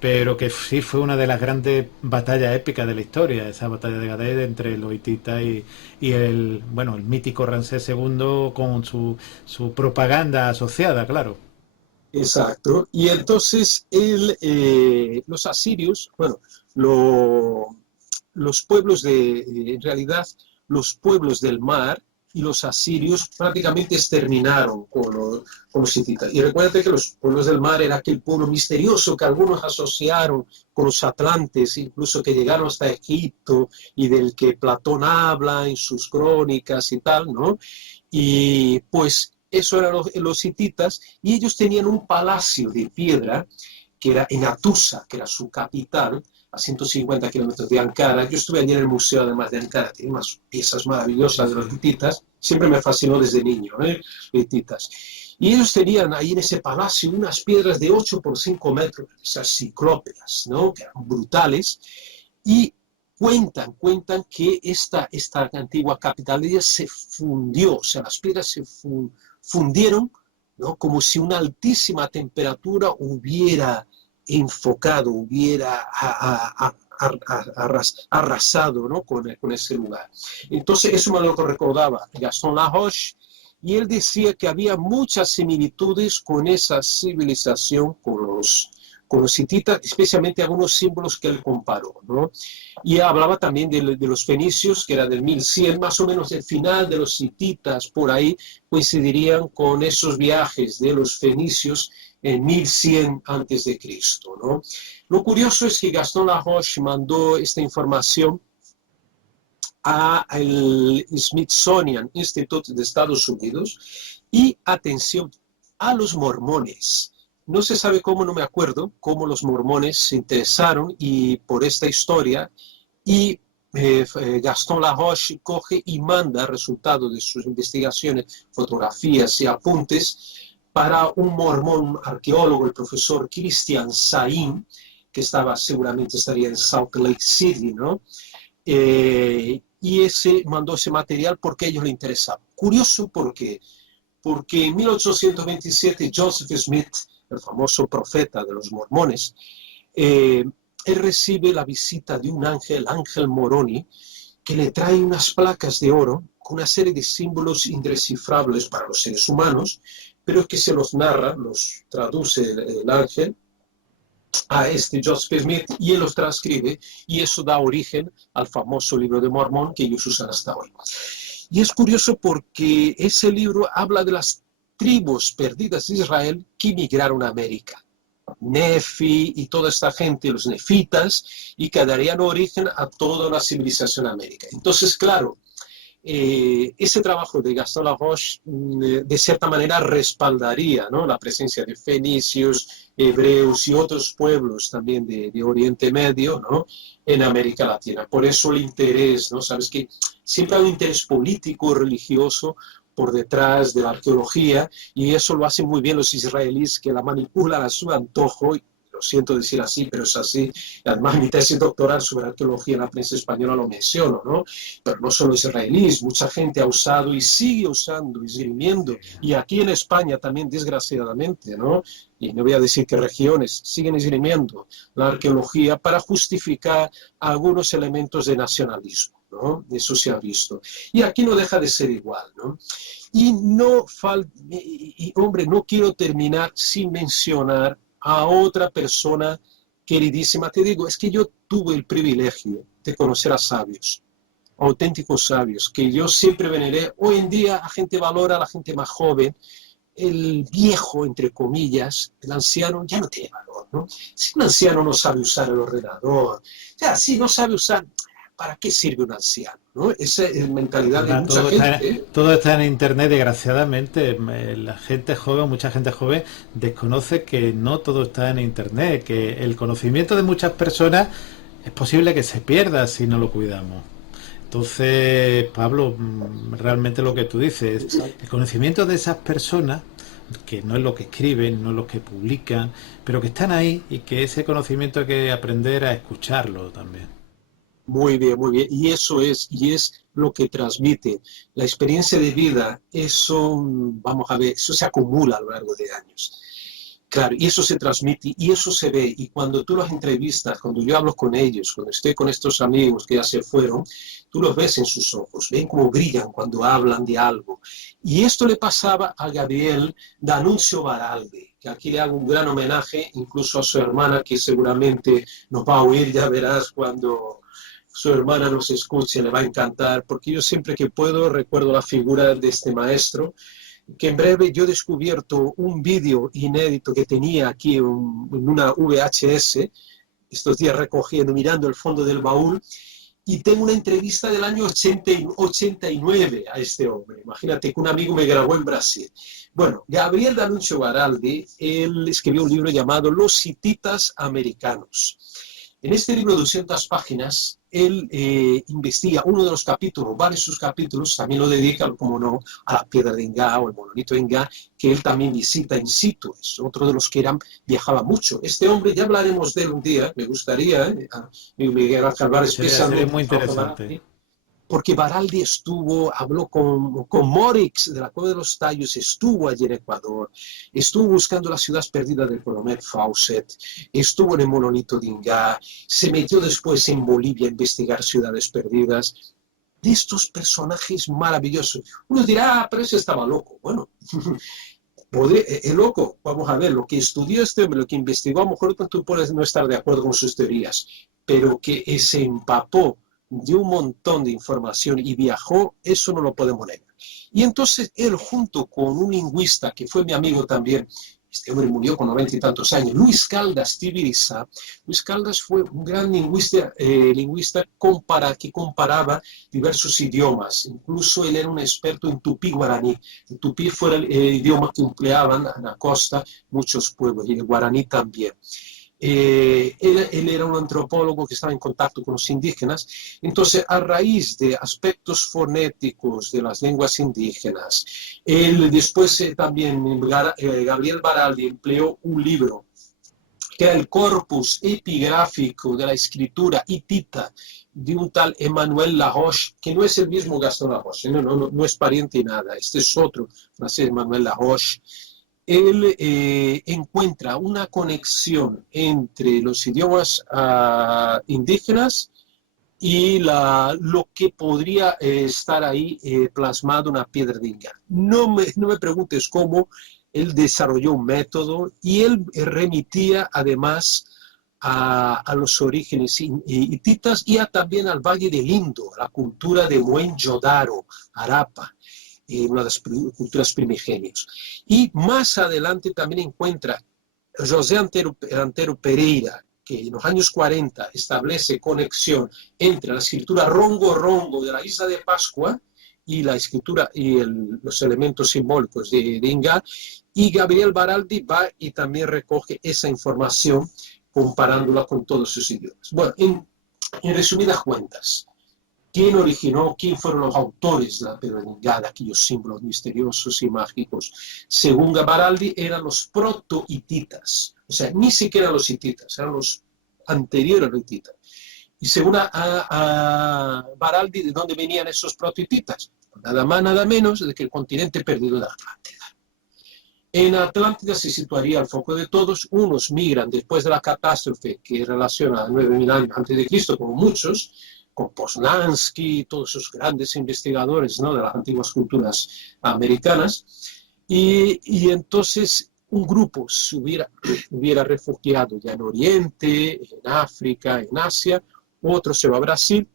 pero que sí fue una de las grandes batallas épicas de la historia, esa batalla de Kadesh entre los hititas y el, bueno, el mítico Ramsés II con su propaganda asociada, claro. Exacto. Y entonces los asirios, bueno, lo, los pueblos en realidad, los pueblos del mar y los asirios prácticamente exterminaron con los hititas. Y recuerda que los pueblos del mar era aquel pueblo misterioso que algunos asociaron con los atlantes, incluso que llegaron hasta Egipto y del que Platón habla en sus crónicas y tal, ¿no? Y pues eso eran los hititas, y ellos tenían un palacio de piedra que era en Atusa, que era su capital, a 150 kilómetros de Ankara. Yo estuve allí en el museo, además de Ankara, tiene unas piezas Sí, maravillosas de los sí. hititas, siempre me fascinó desde niño, hititas. Y ellos tenían ahí en ese palacio unas piedras de 8 por 5 metros, esas ciclópeas, ¿no? Que eran brutales, y cuentan que esta antigua capital de ellas se fundió, o sea, las piedras se fundieron, ¿no? Como si una altísima temperatura hubiera enfocado, hubiera arrasado, ¿no? con ese lugar. Entonces, eso me lo recordaba Gaston Laroche, y él decía que había muchas similitudes con esa civilización, con los hititas, especialmente algunos símbolos que él comparó, ¿no? Y hablaba también de los fenicios, que era del 1100, más o menos el final de los hititas, por ahí coincidirían con esos viajes de los fenicios en 1100 antes de Cristo, ¿no? Lo curioso es que Gaston Laroche mandó esta información al Smithsonian Institute de Estados Unidos, y atención, a los mormones. No se sabe cómo, no me acuerdo, cómo los mormones se interesaron por esta historia, y Gaston Laroche coge y manda resultados de sus investigaciones, fotografías y apuntes para un mormón arqueólogo, el profesor Christian Sain, que seguramente estaría en Salt Lake City, ¿no? Y ese mandó ese material porque a ellos les interesaba. Curioso porque en 1827 Joseph Smith, el famoso profeta de los mormones, él recibe la visita de un ángel, Ángel Moroni, que le trae unas placas de oro con una serie de símbolos indescifrables para los seres humanos, pero que se los narra, los traduce el ángel a Joseph Smith, y él los transcribe, y eso da origen al famoso libro de Mormón que ellos usan hasta hoy. Y es curioso porque ese libro habla de las tribus perdidas de Israel que migraron a América. Nefi y toda esta gente, los nefitas, y que darían origen a toda una civilización américa. Entonces, claro, ese trabajo de Gaston Laroche de cierta manera respaldaría, ¿no? La presencia de fenicios, hebreos y otros pueblos también de Oriente Medio, ¿no? En América Latina. Por eso el interés, ¿no? Sabes que siempre hay un interés político, religioso por detrás de la arqueología, y eso lo hacen muy bien los israelíes, que la manipulan a su antojo. Lo siento decir así, pero es así. Además, mi tesis doctoral sobre arqueología en la prensa española lo menciono, ¿no? Pero no solo israelíes, mucha gente ha usado y sigue usando, esgrimiendo, y aquí en España también, desgraciadamente, ¿no? Y no voy a decir qué regiones, siguen esgrimiendo la arqueología para justificar algunos elementos de nacionalismo, ¿no? Eso se ha visto. Y aquí no deja de ser igual, ¿no? Hombre, no quiero terminar sin mencionar a otra persona queridísima. Te digo, es que yo tuve el privilegio de conocer a sabios, auténticos sabios, que yo siempre veneré. Hoy en día la gente valora a la gente más joven, el viejo, entre comillas, el anciano, ya no tiene valor, ¿no? Si un anciano no sabe usar el ordenador, ya, si no sabe usar, ¿para qué sirve un anciano? ¿No? Esa es la mentalidad de ¿Verdad? mucha gente, ¿eh? Todo está en internet, desgraciadamente. La gente joven, mucha gente joven, desconoce que no todo está en internet, que el conocimiento de muchas personas es posible que se pierda si no lo cuidamos. Entonces, Pablo, realmente lo que tú dices, Exacto. el conocimiento de esas personas, que no es lo que escriben, no es lo que publican, pero que están ahí y que ese conocimiento hay que aprender a escucharlo también. Muy bien, muy bien. Y es lo que transmite. La experiencia de vida, eso, vamos a ver, eso se acumula a lo largo de años. Claro, y eso se transmite y eso se ve. Y cuando tú los entrevistas, cuando yo hablo con ellos, cuando estoy con estos amigos que ya se fueron, tú los ves en sus ojos, ven cómo brillan cuando hablan de algo. Y esto le pasaba a Gabriel D'Annunzio Baraldi, que aquí le hago un gran homenaje, incluso a su hermana, que seguramente nos va a oír, ya verás cuando su hermana nos escuche, le va a encantar, porque yo siempre que puedo recuerdo la figura de este maestro que en breve yo he descubierto un vídeo inédito que tenía aquí en una VHS, estos días recogiendo, mirando el fondo del baúl, y tengo una entrevista del año 89 a este hombre. Imagínate que un amigo me grabó en Brasil. Bueno, Gabriel D'Annunzio Baraldi, él escribió un libro llamado Los hititas americanos. En este libro de 200 páginas, él investiga uno de los capítulos, varios de sus capítulos, también lo dedica, como no, a la piedra de Enga o el monolito de Enga, que él también visita in situ, es otro de los que viajaba mucho. Este hombre, ya hablaremos de él un día, me gustaría, a Miguel Ángel Álvarez, Sería especialmente muy Jorge interesante. Barati, porque Baraldi habló con Morix de la Cueva de los Tallos, estuvo allí en Ecuador, estuvo buscando las ciudades perdidas del coronel Fawcett, estuvo en el monolito de Ingá, se metió después en Bolivia a investigar ciudades perdidas. De estos personajes maravillosos. Uno dirá, pero ese estaba loco. Bueno, es loco, vamos a ver, lo que estudió este hombre, lo que investigó, a lo mejor tú puedes no estar de acuerdo con sus teorías, pero que se empapó de un montón de información y viajó, eso no lo podemos negar. Y entonces él, junto con un lingüista que fue mi amigo también, este hombre murió con 90 y tantos años, Luis Caldas Tibiriza. Luis Caldas fue un gran lingüista que comparaba diversos idiomas. Incluso él era un experto en tupí guaraní. El tupí fue el idioma que empleaban en la costa muchos pueblos y el guaraní también. Él era un antropólogo que estaba en contacto con los indígenas, entonces a raíz de aspectos fonéticos de las lenguas indígenas, él después también, Gabriel Baraldi empleó un libro que era el corpus epigráfico de la escritura hitita de un tal Emmanuel Laroche, que no es el mismo Gastón Laroche, no es pariente ni nada, este es otro francés, Emmanuel Laroche. Él encuentra una conexión entre los idiomas indígenas y lo que podría estar ahí plasmado en una piedra de Inga. No me preguntes cómo. Él desarrolló un método y él remitía además a los orígenes hititas y también al Valle del Indo, a la cultura de Mohenjo-Daro, Harappa, una de las culturas primigenias. Y más adelante también encuentra José Antero Pereira, que en los años 40 establece conexión entre la escritura rongo-rongo de la isla de Pascua y la escritura y los elementos simbólicos de Inga, y Gabriel Baraldi va y también recoge esa información comparándola con todos sus idiomas. Bueno, en resumidas cuentas, quién fueron los autores de la piedra de Inga, de aquellos símbolos misteriosos y mágicos. Según Baraldi, eran los proto-hititas, o sea, ni siquiera los hititas, eran los anteriores a los hititas. Y según Baraldi, ¿de dónde venían esos proto-hititas? Nada más, nada menos de que el continente perdido de Atlántida. En Atlántida se situaría el foco de todos. Unos migran después de la catástrofe que relaciona a 9.000 años antes de Cristo, como muchos, con Poznansky, todos esos grandes investigadores, ¿no?, de las antiguas culturas americanas. Y entonces un grupo se hubiera refugiado ya en Oriente, en África, en Asia, otro se va a Brasil,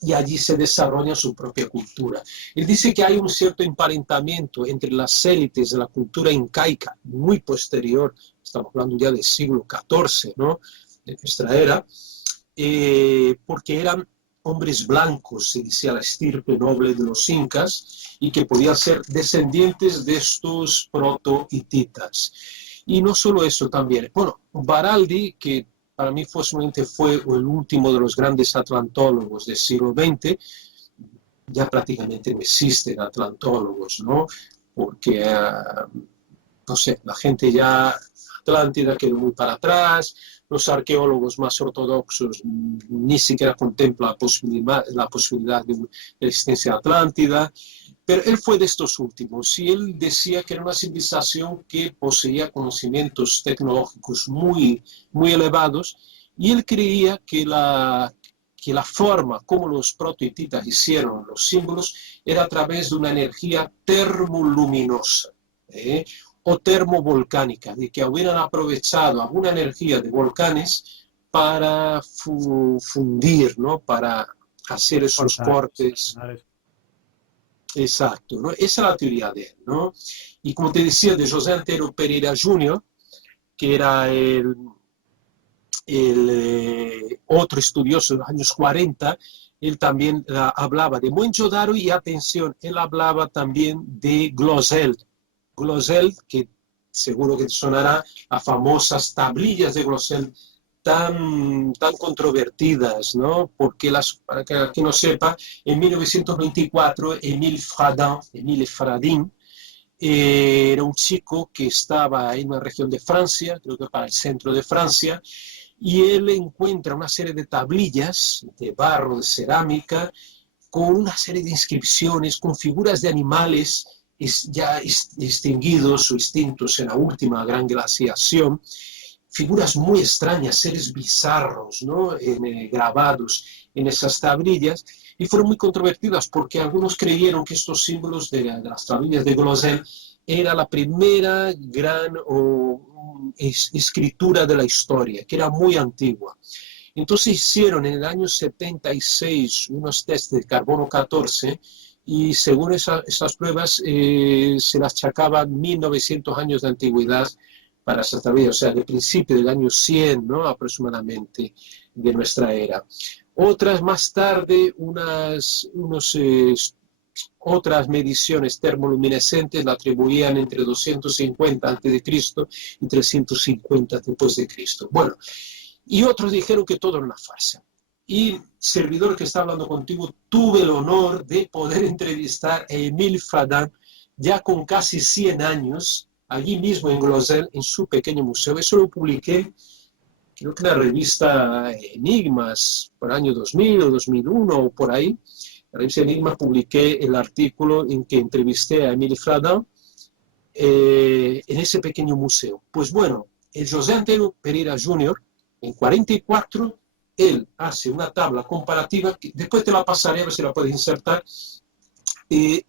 y allí se desarrolla su propia cultura. Él dice que hay un cierto emparentamiento entre las élites de la cultura incaica, muy posterior, estamos hablando ya del siglo XIV, ¿no?, de nuestra era, porque eran hombres blancos, se decía la estirpe noble de los incas, y que podían ser descendientes de estos proto-hititas. Y no solo eso también. Bueno, Baraldi, que para mí fue el último de los grandes atlantólogos del siglo XX, ya prácticamente no existen atlantólogos, ¿no? Porque, no sé, la gente ya, Atlántida quedó muy para atrás, los arqueólogos más ortodoxos ni siquiera contemplan la posibilidad de la existencia de Atlántida, pero él fue de estos últimos y él decía que era una civilización que poseía conocimientos tecnológicos muy, muy elevados, y él creía que la forma como los protohititas hicieron los símbolos era a través de una energía termoluminosa, o termovolcánica, de que hubieran aprovechado alguna energía de volcanes para fundir, ¿no?, para hacer esos cortes. Exacto, ¿no? Esa es la teoría de él, ¿no? Y como te decía, de José Antero Pereira Jr., que era otro estudioso de los años 40, él también hablaba de Mohenjo-Daro, y atención, él hablaba también de Glosel. Glosel, que seguro que te sonará, las famosas tablillas de Glosel tan controvertidas, ¿no? Porque para que aquí no sepa, en 1924, Émile Fradin, era un chico que estaba en una región de Francia, creo que para el centro de Francia, y él encuentra una serie de tablillas de barro, de cerámica, con una serie de inscripciones, con figuras de animales ya extinguidos o extintos en la última gran glaciación, figuras muy extrañas, seres bizarros, ¿no?, grabados en esas tablillas, y fueron muy controvertidas porque algunos creyeron que estos símbolos de las tablillas de Glosel era la primera gran escritura de la historia, que era muy antigua. Entonces hicieron en el año 76 unos test de carbono 14, y según esas pruebas se las achacaban 1900 años de antigüedad para esas tablillas, o sea, de principio del año 100, ¿no?, aproximadamente, de nuestra era. Otras más tarde, otras mediciones termoluminescentes la atribuían entre 250 a.C. y 350 después de Cristo. Bueno, y otros dijeron que todo era una farsa. Y, servidor que está hablando contigo, tuve el honor de poder entrevistar a Émile Fradin, ya con casi 100 años, allí mismo en Glosel, en su pequeño museo. Eso lo publiqué, creo que en la revista Enigmas, por el año 2000 o 2001 o por ahí. En la revista Enigmas publiqué el artículo en que entrevisté a Émile Fradin en ese pequeño museo. Pues bueno, el José Antero Pereira Jr., en 44, él hace una tabla comparativa, que después te la pasaré a ver si la puedes insertar,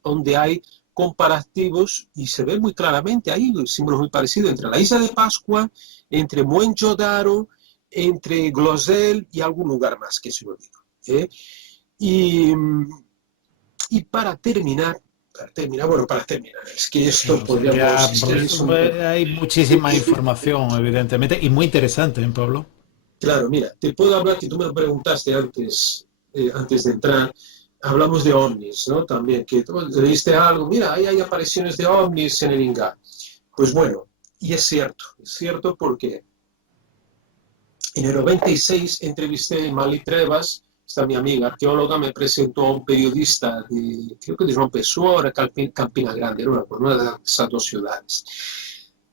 donde hay comparativos y se ve muy claramente ahí símbolos muy parecidos entre la isla de Pascua, entre Mohenjo-Daro, entre Glosel y algún lugar más que se me olvidó. Y para terminar, es que esto No, o sea, podríamos... hay muchísima información, evidentemente, y muy interesante, ¿eh, Pablo? Claro, mira, te puedo hablar, que tú me lo preguntaste antes de entrar, hablamos de ovnis, ¿no? También, que tú leíste algo, mira, ahí hay apariciones de ovnis en el Inga. Pues bueno, y es cierto porque en el 96 entrevisté a Mali Trevas, esta mi amiga arqueóloga, me presentó a un periodista, creo que de João Pessoa, Campina Grande, no, una de esas dos ciudades.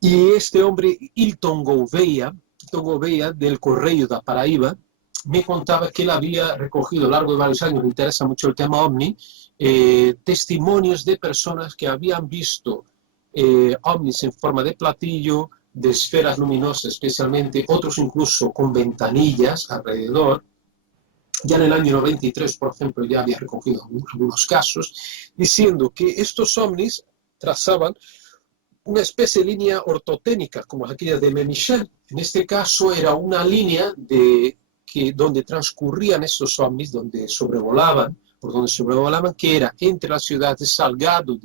Y este hombre, Hilton Gouveia, del Correio da Paraíba, me contaba que él había recogido a lo largo de varios años, me interesa mucho el tema OVNI, testimonios de personas que habían visto ovnis en forma de platillo, de esferas luminosas especialmente, otros incluso con ventanillas alrededor. Ya en el año 93, por ejemplo, ya había recogido algunos casos, diciendo que estos ovnis trazaban una especie de línea ortotécnica, como aquella de Memichel. En este caso era una línea de donde transcurrían estos ovnis, donde sobrevolaban, por donde sobrevolaban, que era entre la ciudad de Salgado,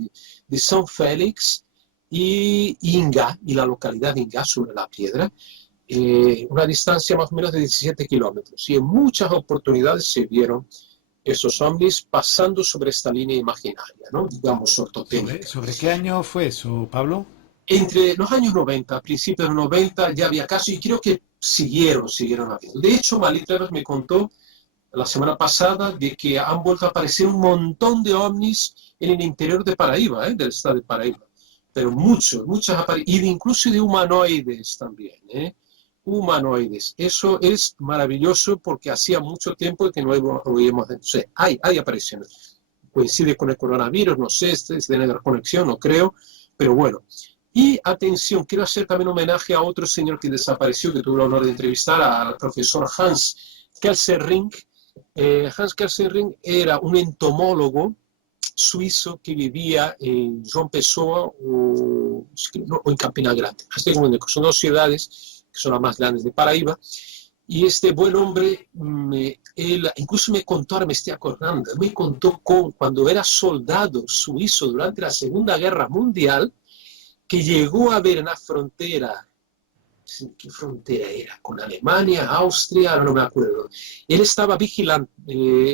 de San Félix y Inga, y la localidad de Inga sobre la Piedra, una distancia más o menos de 17 kilómetros. Y en muchas oportunidades se vieron esos ovnis pasando sobre esta línea imaginaria, ¿no? Digamos, ortotélica. ¿Sobre qué año fue eso, Pablo? Entre los años 90, a principios de los 90, ya había casos y creo que siguieron habiendo. De hecho, Malitreros me contó la semana pasada de que han vuelto a aparecer un montón de ovnis en el interior de Paraíba, del estado de Paraíba. Pero muchas apariciones, incluso de humanoides también, humanoides. Eso es maravilloso porque hacía mucho tiempo que no oímos de eso. Hay apariciones. Coincide con el coronavirus, no sé, es de negra conexión, no creo, pero bueno. Y atención, quiero hacer también homenaje a otro señor que desapareció, que tuve el honor de entrevistar, al profesor Hans Kelserring. Hans Kelserring era un entomólogo suizo que vivía en João Pessoa o en Campina Grande. Son dos ciudades que son las más grandes de Paraíba. Y este buen hombre, él incluso me contó, ahora me estoy acordando, me contó cuando era soldado suizo durante la Segunda Guerra Mundial, que llegó a ver en la frontera, ¿qué frontera era? Con Alemania, Austria, no me acuerdo. Él estaba vigilante,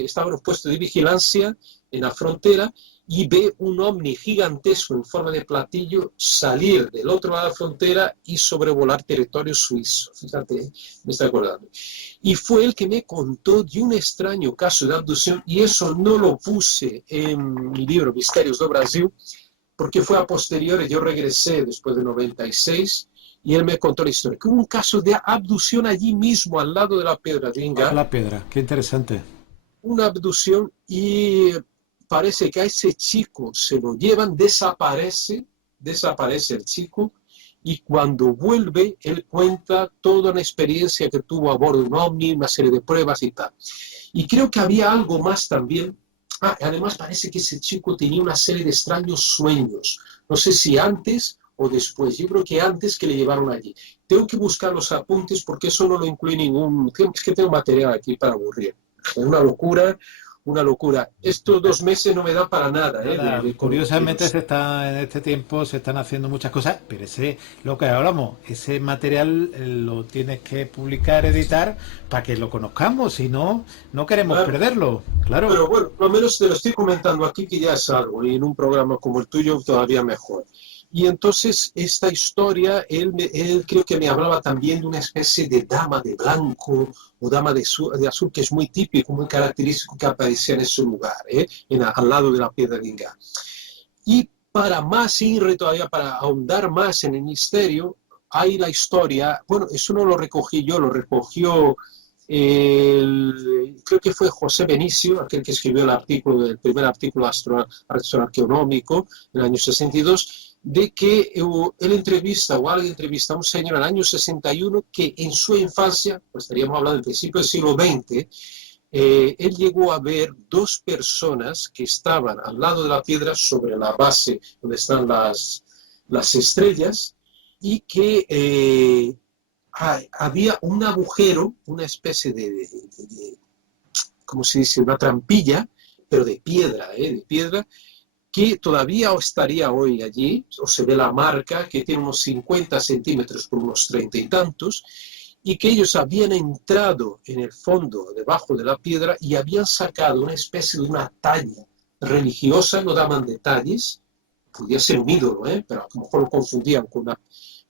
estaba en un puesto de vigilancia en la frontera y ve un ovni gigantesco en forma de platillo salir del otro lado de la frontera y sobrevolar territorio suizo. Fíjate, me estoy acordando. Y fue él que me contó de un extraño caso de abducción, y eso no lo puse en mi libro Misterios do Brasil, porque fue a posteriores, yo regresé después de 96 y él me contó la historia, que hubo un caso de abducción allí mismo, al lado de la Piedra de Inga. La Piedra, qué interesante. Una abducción y parece que a ese chico se lo llevan, desaparece el chico, y cuando vuelve, él cuenta toda una experiencia que tuvo a bordo de un ovni, una serie de pruebas y tal. Y creo que había algo más también. Además parece que ese chico tenía una serie de extraños sueños. No sé si antes o después. Yo creo que antes que le llevaron allí. Tengo que buscar los apuntes porque eso no lo incluye ningún... Es que tengo material aquí para aburrir. Es una locura, una locura. Estos 2 meses no me da para nada. Curiosamente en este tiempo se están haciendo muchas cosas, pero lo que hablamos, ese material lo tienes que publicar, editar, para que lo conozcamos, si no, no queremos perderlo, claro. Pero bueno, por lo menos te lo estoy comentando aquí, que ya es algo, y en un programa como el tuyo todavía mejor. Y entonces esta historia, él creo que me hablaba también de una especie de dama de blanco o dama de azul, que es muy típico, muy característico, que aparecía en ese lugar, al lado de la Piedra de Inga. Y para más ir todavía, para ahondar más en el misterio, hay la historia, bueno, eso no lo recogí yo, lo recogió creo que fue José Benicio, aquel que escribió el primer artículo astroarqueonómico en el año 62, de que él entrevista a un señor en el año 61 que en su infancia, pues estaríamos hablando del principio del siglo XX, él llegó a ver 2 personas que estaban al lado de la piedra sobre la base donde están las estrellas, y que había un agujero, una especie de ¿cómo se dice? Una trampilla, pero de piedra, que todavía estaría hoy allí, o se ve la marca, que tiene unos 50 centímetros por unos 30 y tantos, y que ellos habían entrado en el fondo, debajo de la piedra, y habían sacado una especie de una talla religiosa, no daban detalles, podía ser un ídolo, pero a lo mejor lo confundían con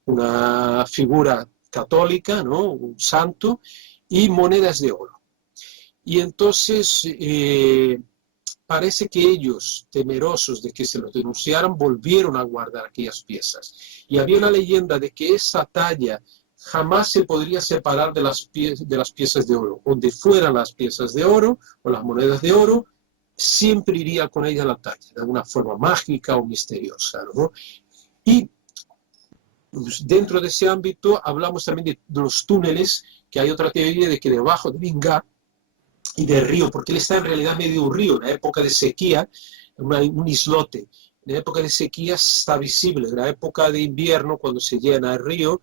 una figura católica, ¿no? Un santo, y monedas de oro. Y entonces parece que ellos, temerosos de que se los denunciaran, volvieron a guardar aquellas piezas. Y había una leyenda de que esa talla jamás se podría separar de las piezas de oro. Donde fueran las piezas de oro o las monedas de oro, siempre iría con ella la talla, de alguna forma mágica o misteriosa, ¿no? Y dentro de ese ámbito hablamos también de los túneles, que hay otra teoría de que debajo de Inga y del río, porque él está en realidad medio un río, en la época de sequía, un islote, la época de sequía está visible. En la época de invierno, cuando se llena el río,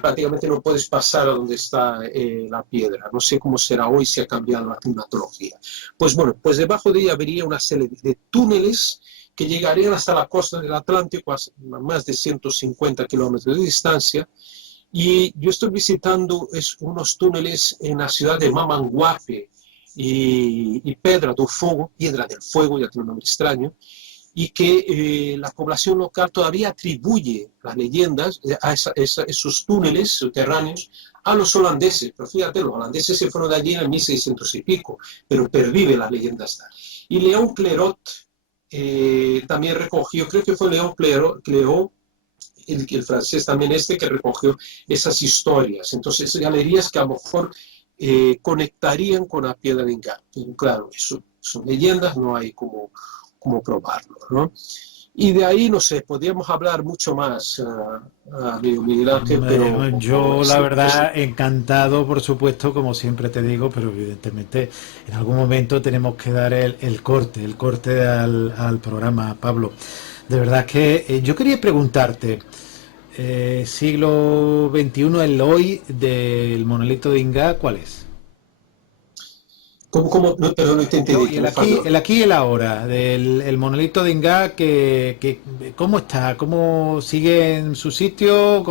prácticamente no puedes pasar a donde está la piedra. No sé cómo será hoy, si ha cambiado la climatología. Pues bueno, pues debajo de ella habría una serie de túneles que llegarían hasta la costa del Atlántico, a más de 150 kilómetros de distancia. Y yo estoy visitando unos túneles en la ciudad de Mamanguape y Piedra del Fuego, ya tiene un nombre extraño, y que la población local todavía atribuye las leyendas esos túneles subterráneos a los holandeses. Pero fíjate, los holandeses se fueron de allí en 1600 y pico, pero pervive la leyenda esta. Y León Clerot también recogió, creo que fue León Clerot, el francés también que recogió esas historias. Entonces, galerías que a lo mejor conectarían con la piedra de Ingá. Claro, eso son leyendas, no hay como probarlo, ¿no? Y de ahí, no sé, podríamos hablar mucho más, amigo Miguel Ángel, pero Yo, la verdad, encantado, por supuesto, como siempre te digo, pero evidentemente en algún momento tenemos que dar el corte al programa, Pablo. De verdad que yo quería preguntarte, siglo XXI, el hoy del monolito de Inga, ¿cuál es? No, pero no te El entendí, hoy, que me falló. el aquí y el ahora del el monolito de Inga, ¿cómo está? ¿Cómo sigue en su sitio?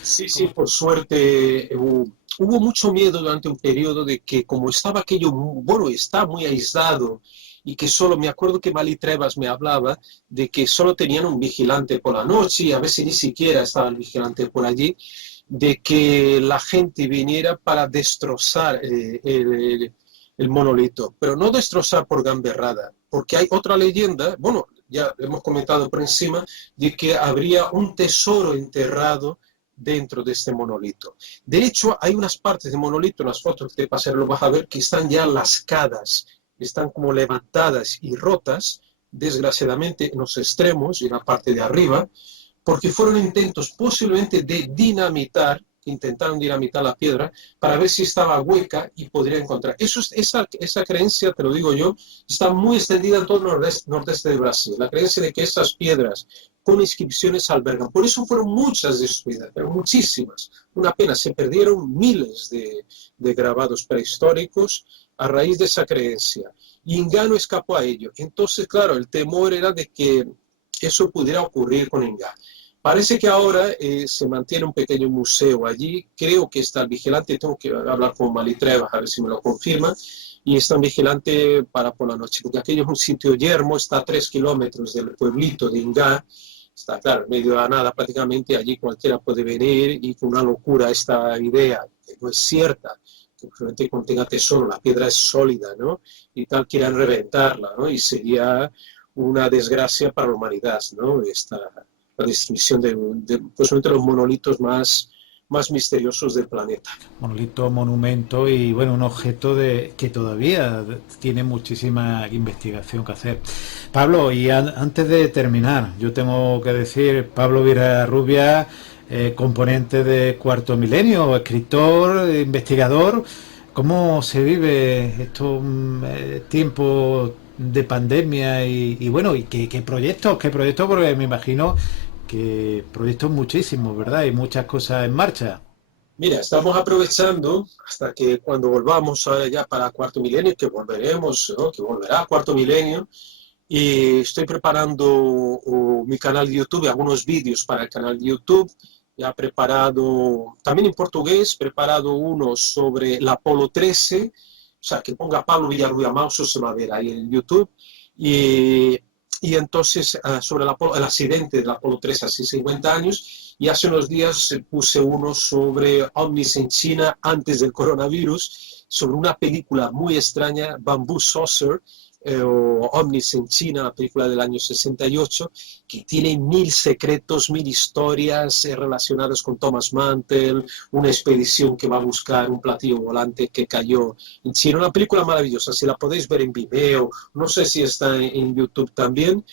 Sí, sí, Cómo- por suerte hubo mucho miedo durante un periodo de que como estaba aquello, bueno, está muy aislado y que solo, me acuerdo que Mali Trevas me hablaba de que solo tenían un vigilante por la noche y a veces ni siquiera estaba el vigilante por allí, de que la gente viniera para destrozar el monolito, pero no destrozar por gamberrada, porque hay otra leyenda, bueno, ya hemos comentado por encima, de que habría un tesoro enterrado dentro de este monolito. De hecho, hay unas partes del monolito, en las fotos que te pasaré lo vas a ver, que están ya lascadas, están como levantadas y rotas, desgraciadamente en los extremos y en la parte de arriba, porque fueron intentos posiblemente de dinamitar, intentaron dinamitar la piedra para ver si estaba hueca y podría encontrar. Esa creencia, te lo digo yo, está muy extendida en todo el nordeste de Brasil. La creencia de que estas piedras con inscripciones albergan. Por eso fueron muchas destruidas, pero muchísimas. Una pena, se perdieron miles de grabados prehistóricos a raíz de esa creencia. Y Ingá escapó a ello. Entonces, claro, el temor era de que eso pudiera ocurrir con Ingá. Parece que ahora se mantiene un pequeño museo allí. Creo que está el vigilante. Tengo que hablar con Malitreva a ver si me lo confirma. Y está un vigilante para por la noche, porque aquello es un sitio yermo, está a 3 kilómetros del pueblito de Ingá. Está claro, en medio de la nada prácticamente. Allí cualquiera puede venir y con una locura esta idea, que no es cierta, que probablemente contenga tesoro, la piedra es sólida, ¿no? Y tal, quieran reventarla, ¿no? Y sería una desgracia para la humanidad, ¿no? La destrucción de posiblemente los monolitos más misteriosos del planeta. Monolito, monumento y bueno, un objeto que todavía tiene muchísima investigación que hacer. Pablo, y antes de terminar, yo tengo que decir, Pablo Villarrubia, componente de Cuarto Milenio, escritor, investigador, ¿cómo se vive estos tiempos de pandemia y bueno, y qué proyectos, porque me imagino que proyectos muchísimos, ¿verdad? Y muchas cosas en marcha. Mira, estamos aprovechando hasta que cuando volvamos ya para Cuarto Milenio, que volveremos, ¿no? Que volverá Cuarto Milenio, y estoy preparando mi canal de YouTube, algunos vídeos para el canal de YouTube. Ya preparado, también en portugués, preparado uno sobre el Apolo 13, o sea, que ponga Pablo Villarruya Mauso, se va a ver ahí en YouTube. Y, y entonces, sobre el accidente del Apolo 13 hace 50 años, y hace unos días puse uno sobre ovnis en China antes del coronavirus, sobre una película muy extraña, Bamboo Saucer, o Omnis en China, la película del año 68, que tiene 1000 secretos, 1000 historias relacionadas con Thomas Mantle, una expedición que va a buscar un platillo volante que cayó en China. Una película maravillosa, si la podéis ver en Vimeo, no sé si está en YouTube también.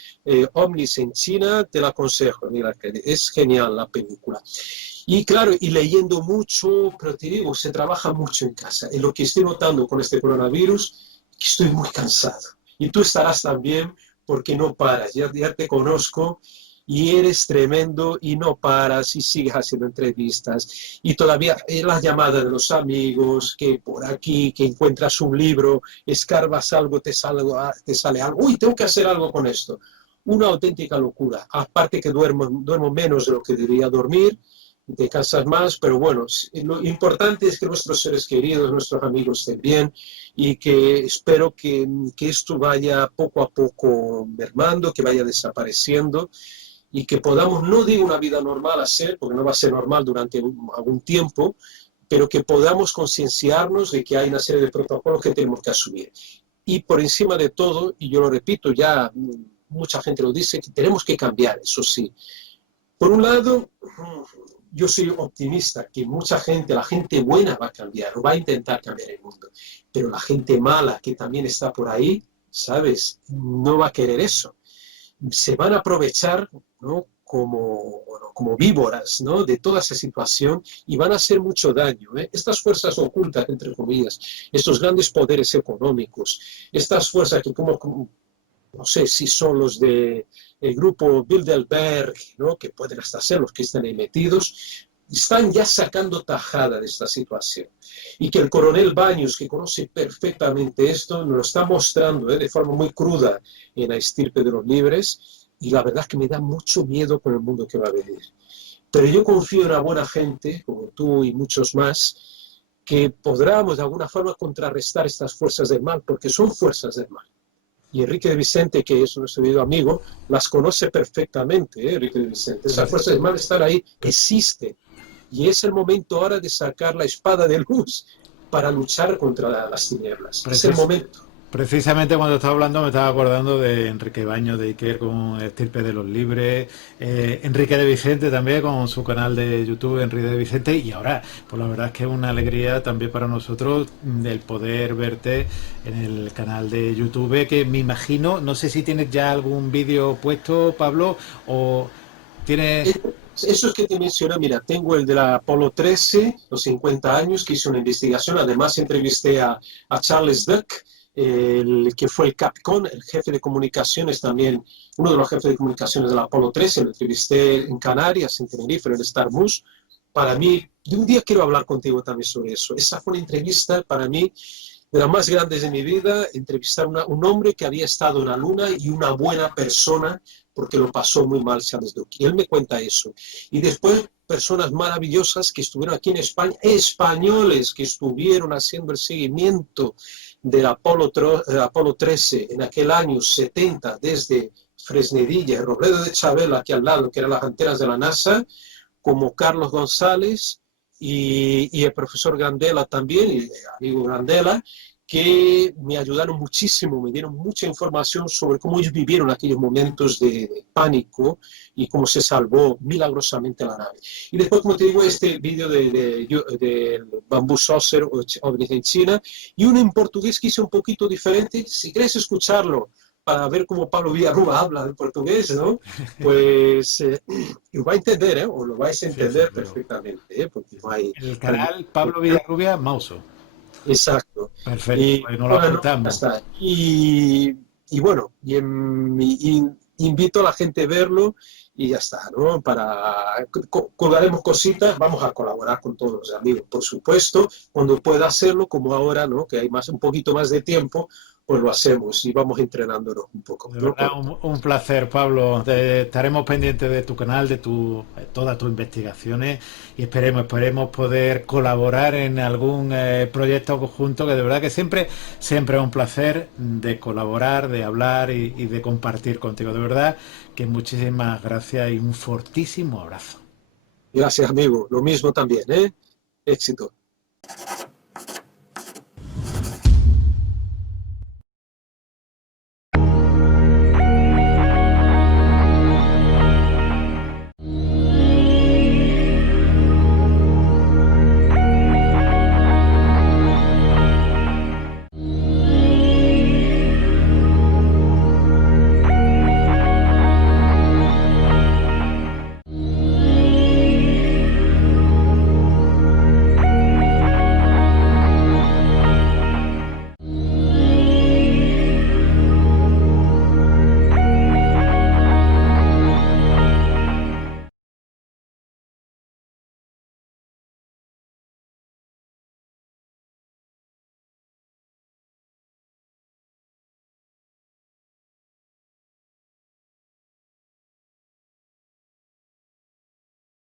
Omnis en China, te la aconsejo, mira, es genial la película. Y claro, y leyendo mucho, pero te digo, se trabaja mucho en casa. Y lo que estoy notando con este coronavirus, que estoy muy cansado y tú estarás también, porque no paras, ya te conozco y eres tremendo y no paras y sigues haciendo entrevistas y todavía las llamadas de los amigos, que por aquí, que encuentras un libro, escarbas algo, te sale algo, uy, tengo que hacer algo con esto. Una auténtica locura. Aparte que duermo menos de lo que debería dormir, te cansas más, pero bueno, lo importante es que nuestros seres queridos, nuestros amigos estén bien y que espero que esto vaya poco a poco mermando, que vaya desapareciendo y que podamos, no digo una vida normal hacer, porque no va a ser normal durante algún tiempo, pero que podamos concienciarnos de que hay una serie de protocolos que tenemos que asumir. Y por encima de todo, y yo lo repito, ya mucha gente lo dice, que tenemos que cambiar, eso sí. Por un lado, yo soy optimista, que mucha gente, la gente buena va a cambiar, o va a intentar cambiar el mundo, pero la gente mala que también está por ahí, ¿sabes? No va a querer eso. Se van a aprovechar, ¿no? Como víboras, ¿no? De toda esa situación y van a hacer mucho daño. Estas fuerzas ocultas, entre comillas, estos grandes poderes económicos, estas fuerzas que como no sé si son los de el grupo Bilderberg, ¿no? Que pueden hasta ser los que están ahí metidos, están ya sacando tajada de esta situación. Y que el coronel Baños, que conoce perfectamente esto, nos lo está mostrando de forma muy cruda en La estirpe de los libres, y la verdad es que me da mucho miedo con el mundo que va a venir. Pero yo confío en una buena gente, como tú y muchos más, que podamos de alguna forma contrarrestar estas fuerzas del mal, porque son fuerzas del mal. Y Enrique de Vicente, que es nuestro querido amigo, las conoce perfectamente, Enrique de Vicente. Esas fuerzas del mal están ahí, existen. Y es el momento ahora de sacar la espada de luz para luchar contra las tinieblas. Es el momento. Precisamente cuando estaba hablando me estaba acordando de Enrique Baños de Iker con Estirpe de los Libres, Enrique de Vicente también con su canal de YouTube Enrique de Vicente, y ahora pues la verdad es que es una alegría también para nosotros el poder verte en el canal de YouTube, que me imagino, no sé si tienes ya algún vídeo puesto, Pablo, o tienes... Eso es que te mencioné, mira, tengo el de la Apolo 13, los 50 años, que hice una investigación, además entrevisté a Charles Duck, el que fue el Capcom, el jefe de comunicaciones también, uno de los jefes de comunicaciones de la Apolo 13, lo entrevisté en Canarias, en Tenerife, en el Starbus. Para mí, de un día quiero hablar contigo también sobre eso. Esa fue una entrevista para mí de las más grandes de mi vida, entrevistar a un hombre que había estado en la Luna y una buena persona, porque lo pasó muy mal Charles Duke. Y él me cuenta eso. Y después, personas maravillosas que estuvieron aquí en España, españoles que estuvieron haciendo el seguimiento del Apolo 13 en aquel año 70, desde Fresnedilla, Robledo de Chabela, aquí al lado, que eran las antenas de la NASA, como Carlos González y el profesor Grandela también, el amigo Grandela, que me ayudaron muchísimo, me dieron mucha información sobre cómo ellos vivieron aquellos momentos de pánico y cómo se salvó milagrosamente la nave. Y después, como te digo, este vídeo de Bamboo Saucer OVNIs en China, y uno en portugués que hice un poquito diferente. Si quieres escucharlo para ver cómo Pablo Villarruba habla en portugués, ¿no? Pues lo va a entender, o lo vais a entender Sí, perfectamente, porque no hay... el canal Pablo Villarrubia Mauso. Exacto. Perfecto, Y pues nos lo bueno, ya apuntamos. está. Y bueno, invito a la gente a verlo y ya está, ¿no? Colgaremos cositas, vamos a colaborar con todos los amigos, por supuesto, cuando pueda hacerlo, como ahora, ¿no? Que hay un poquito más de tiempo, pues lo hacemos y vamos entrenándonos un poco, De ¿no? verdad, un placer, Pablo. Estaremos pendientes de tu canal, de todas tus investigaciones, y esperemos poder colaborar en algún proyecto conjunto, que de verdad que siempre es un placer de colaborar, de hablar y de compartir contigo. De verdad que muchísimas gracias y un fortísimo abrazo. Gracias, amigo. Lo mismo también, ¿eh? Éxito.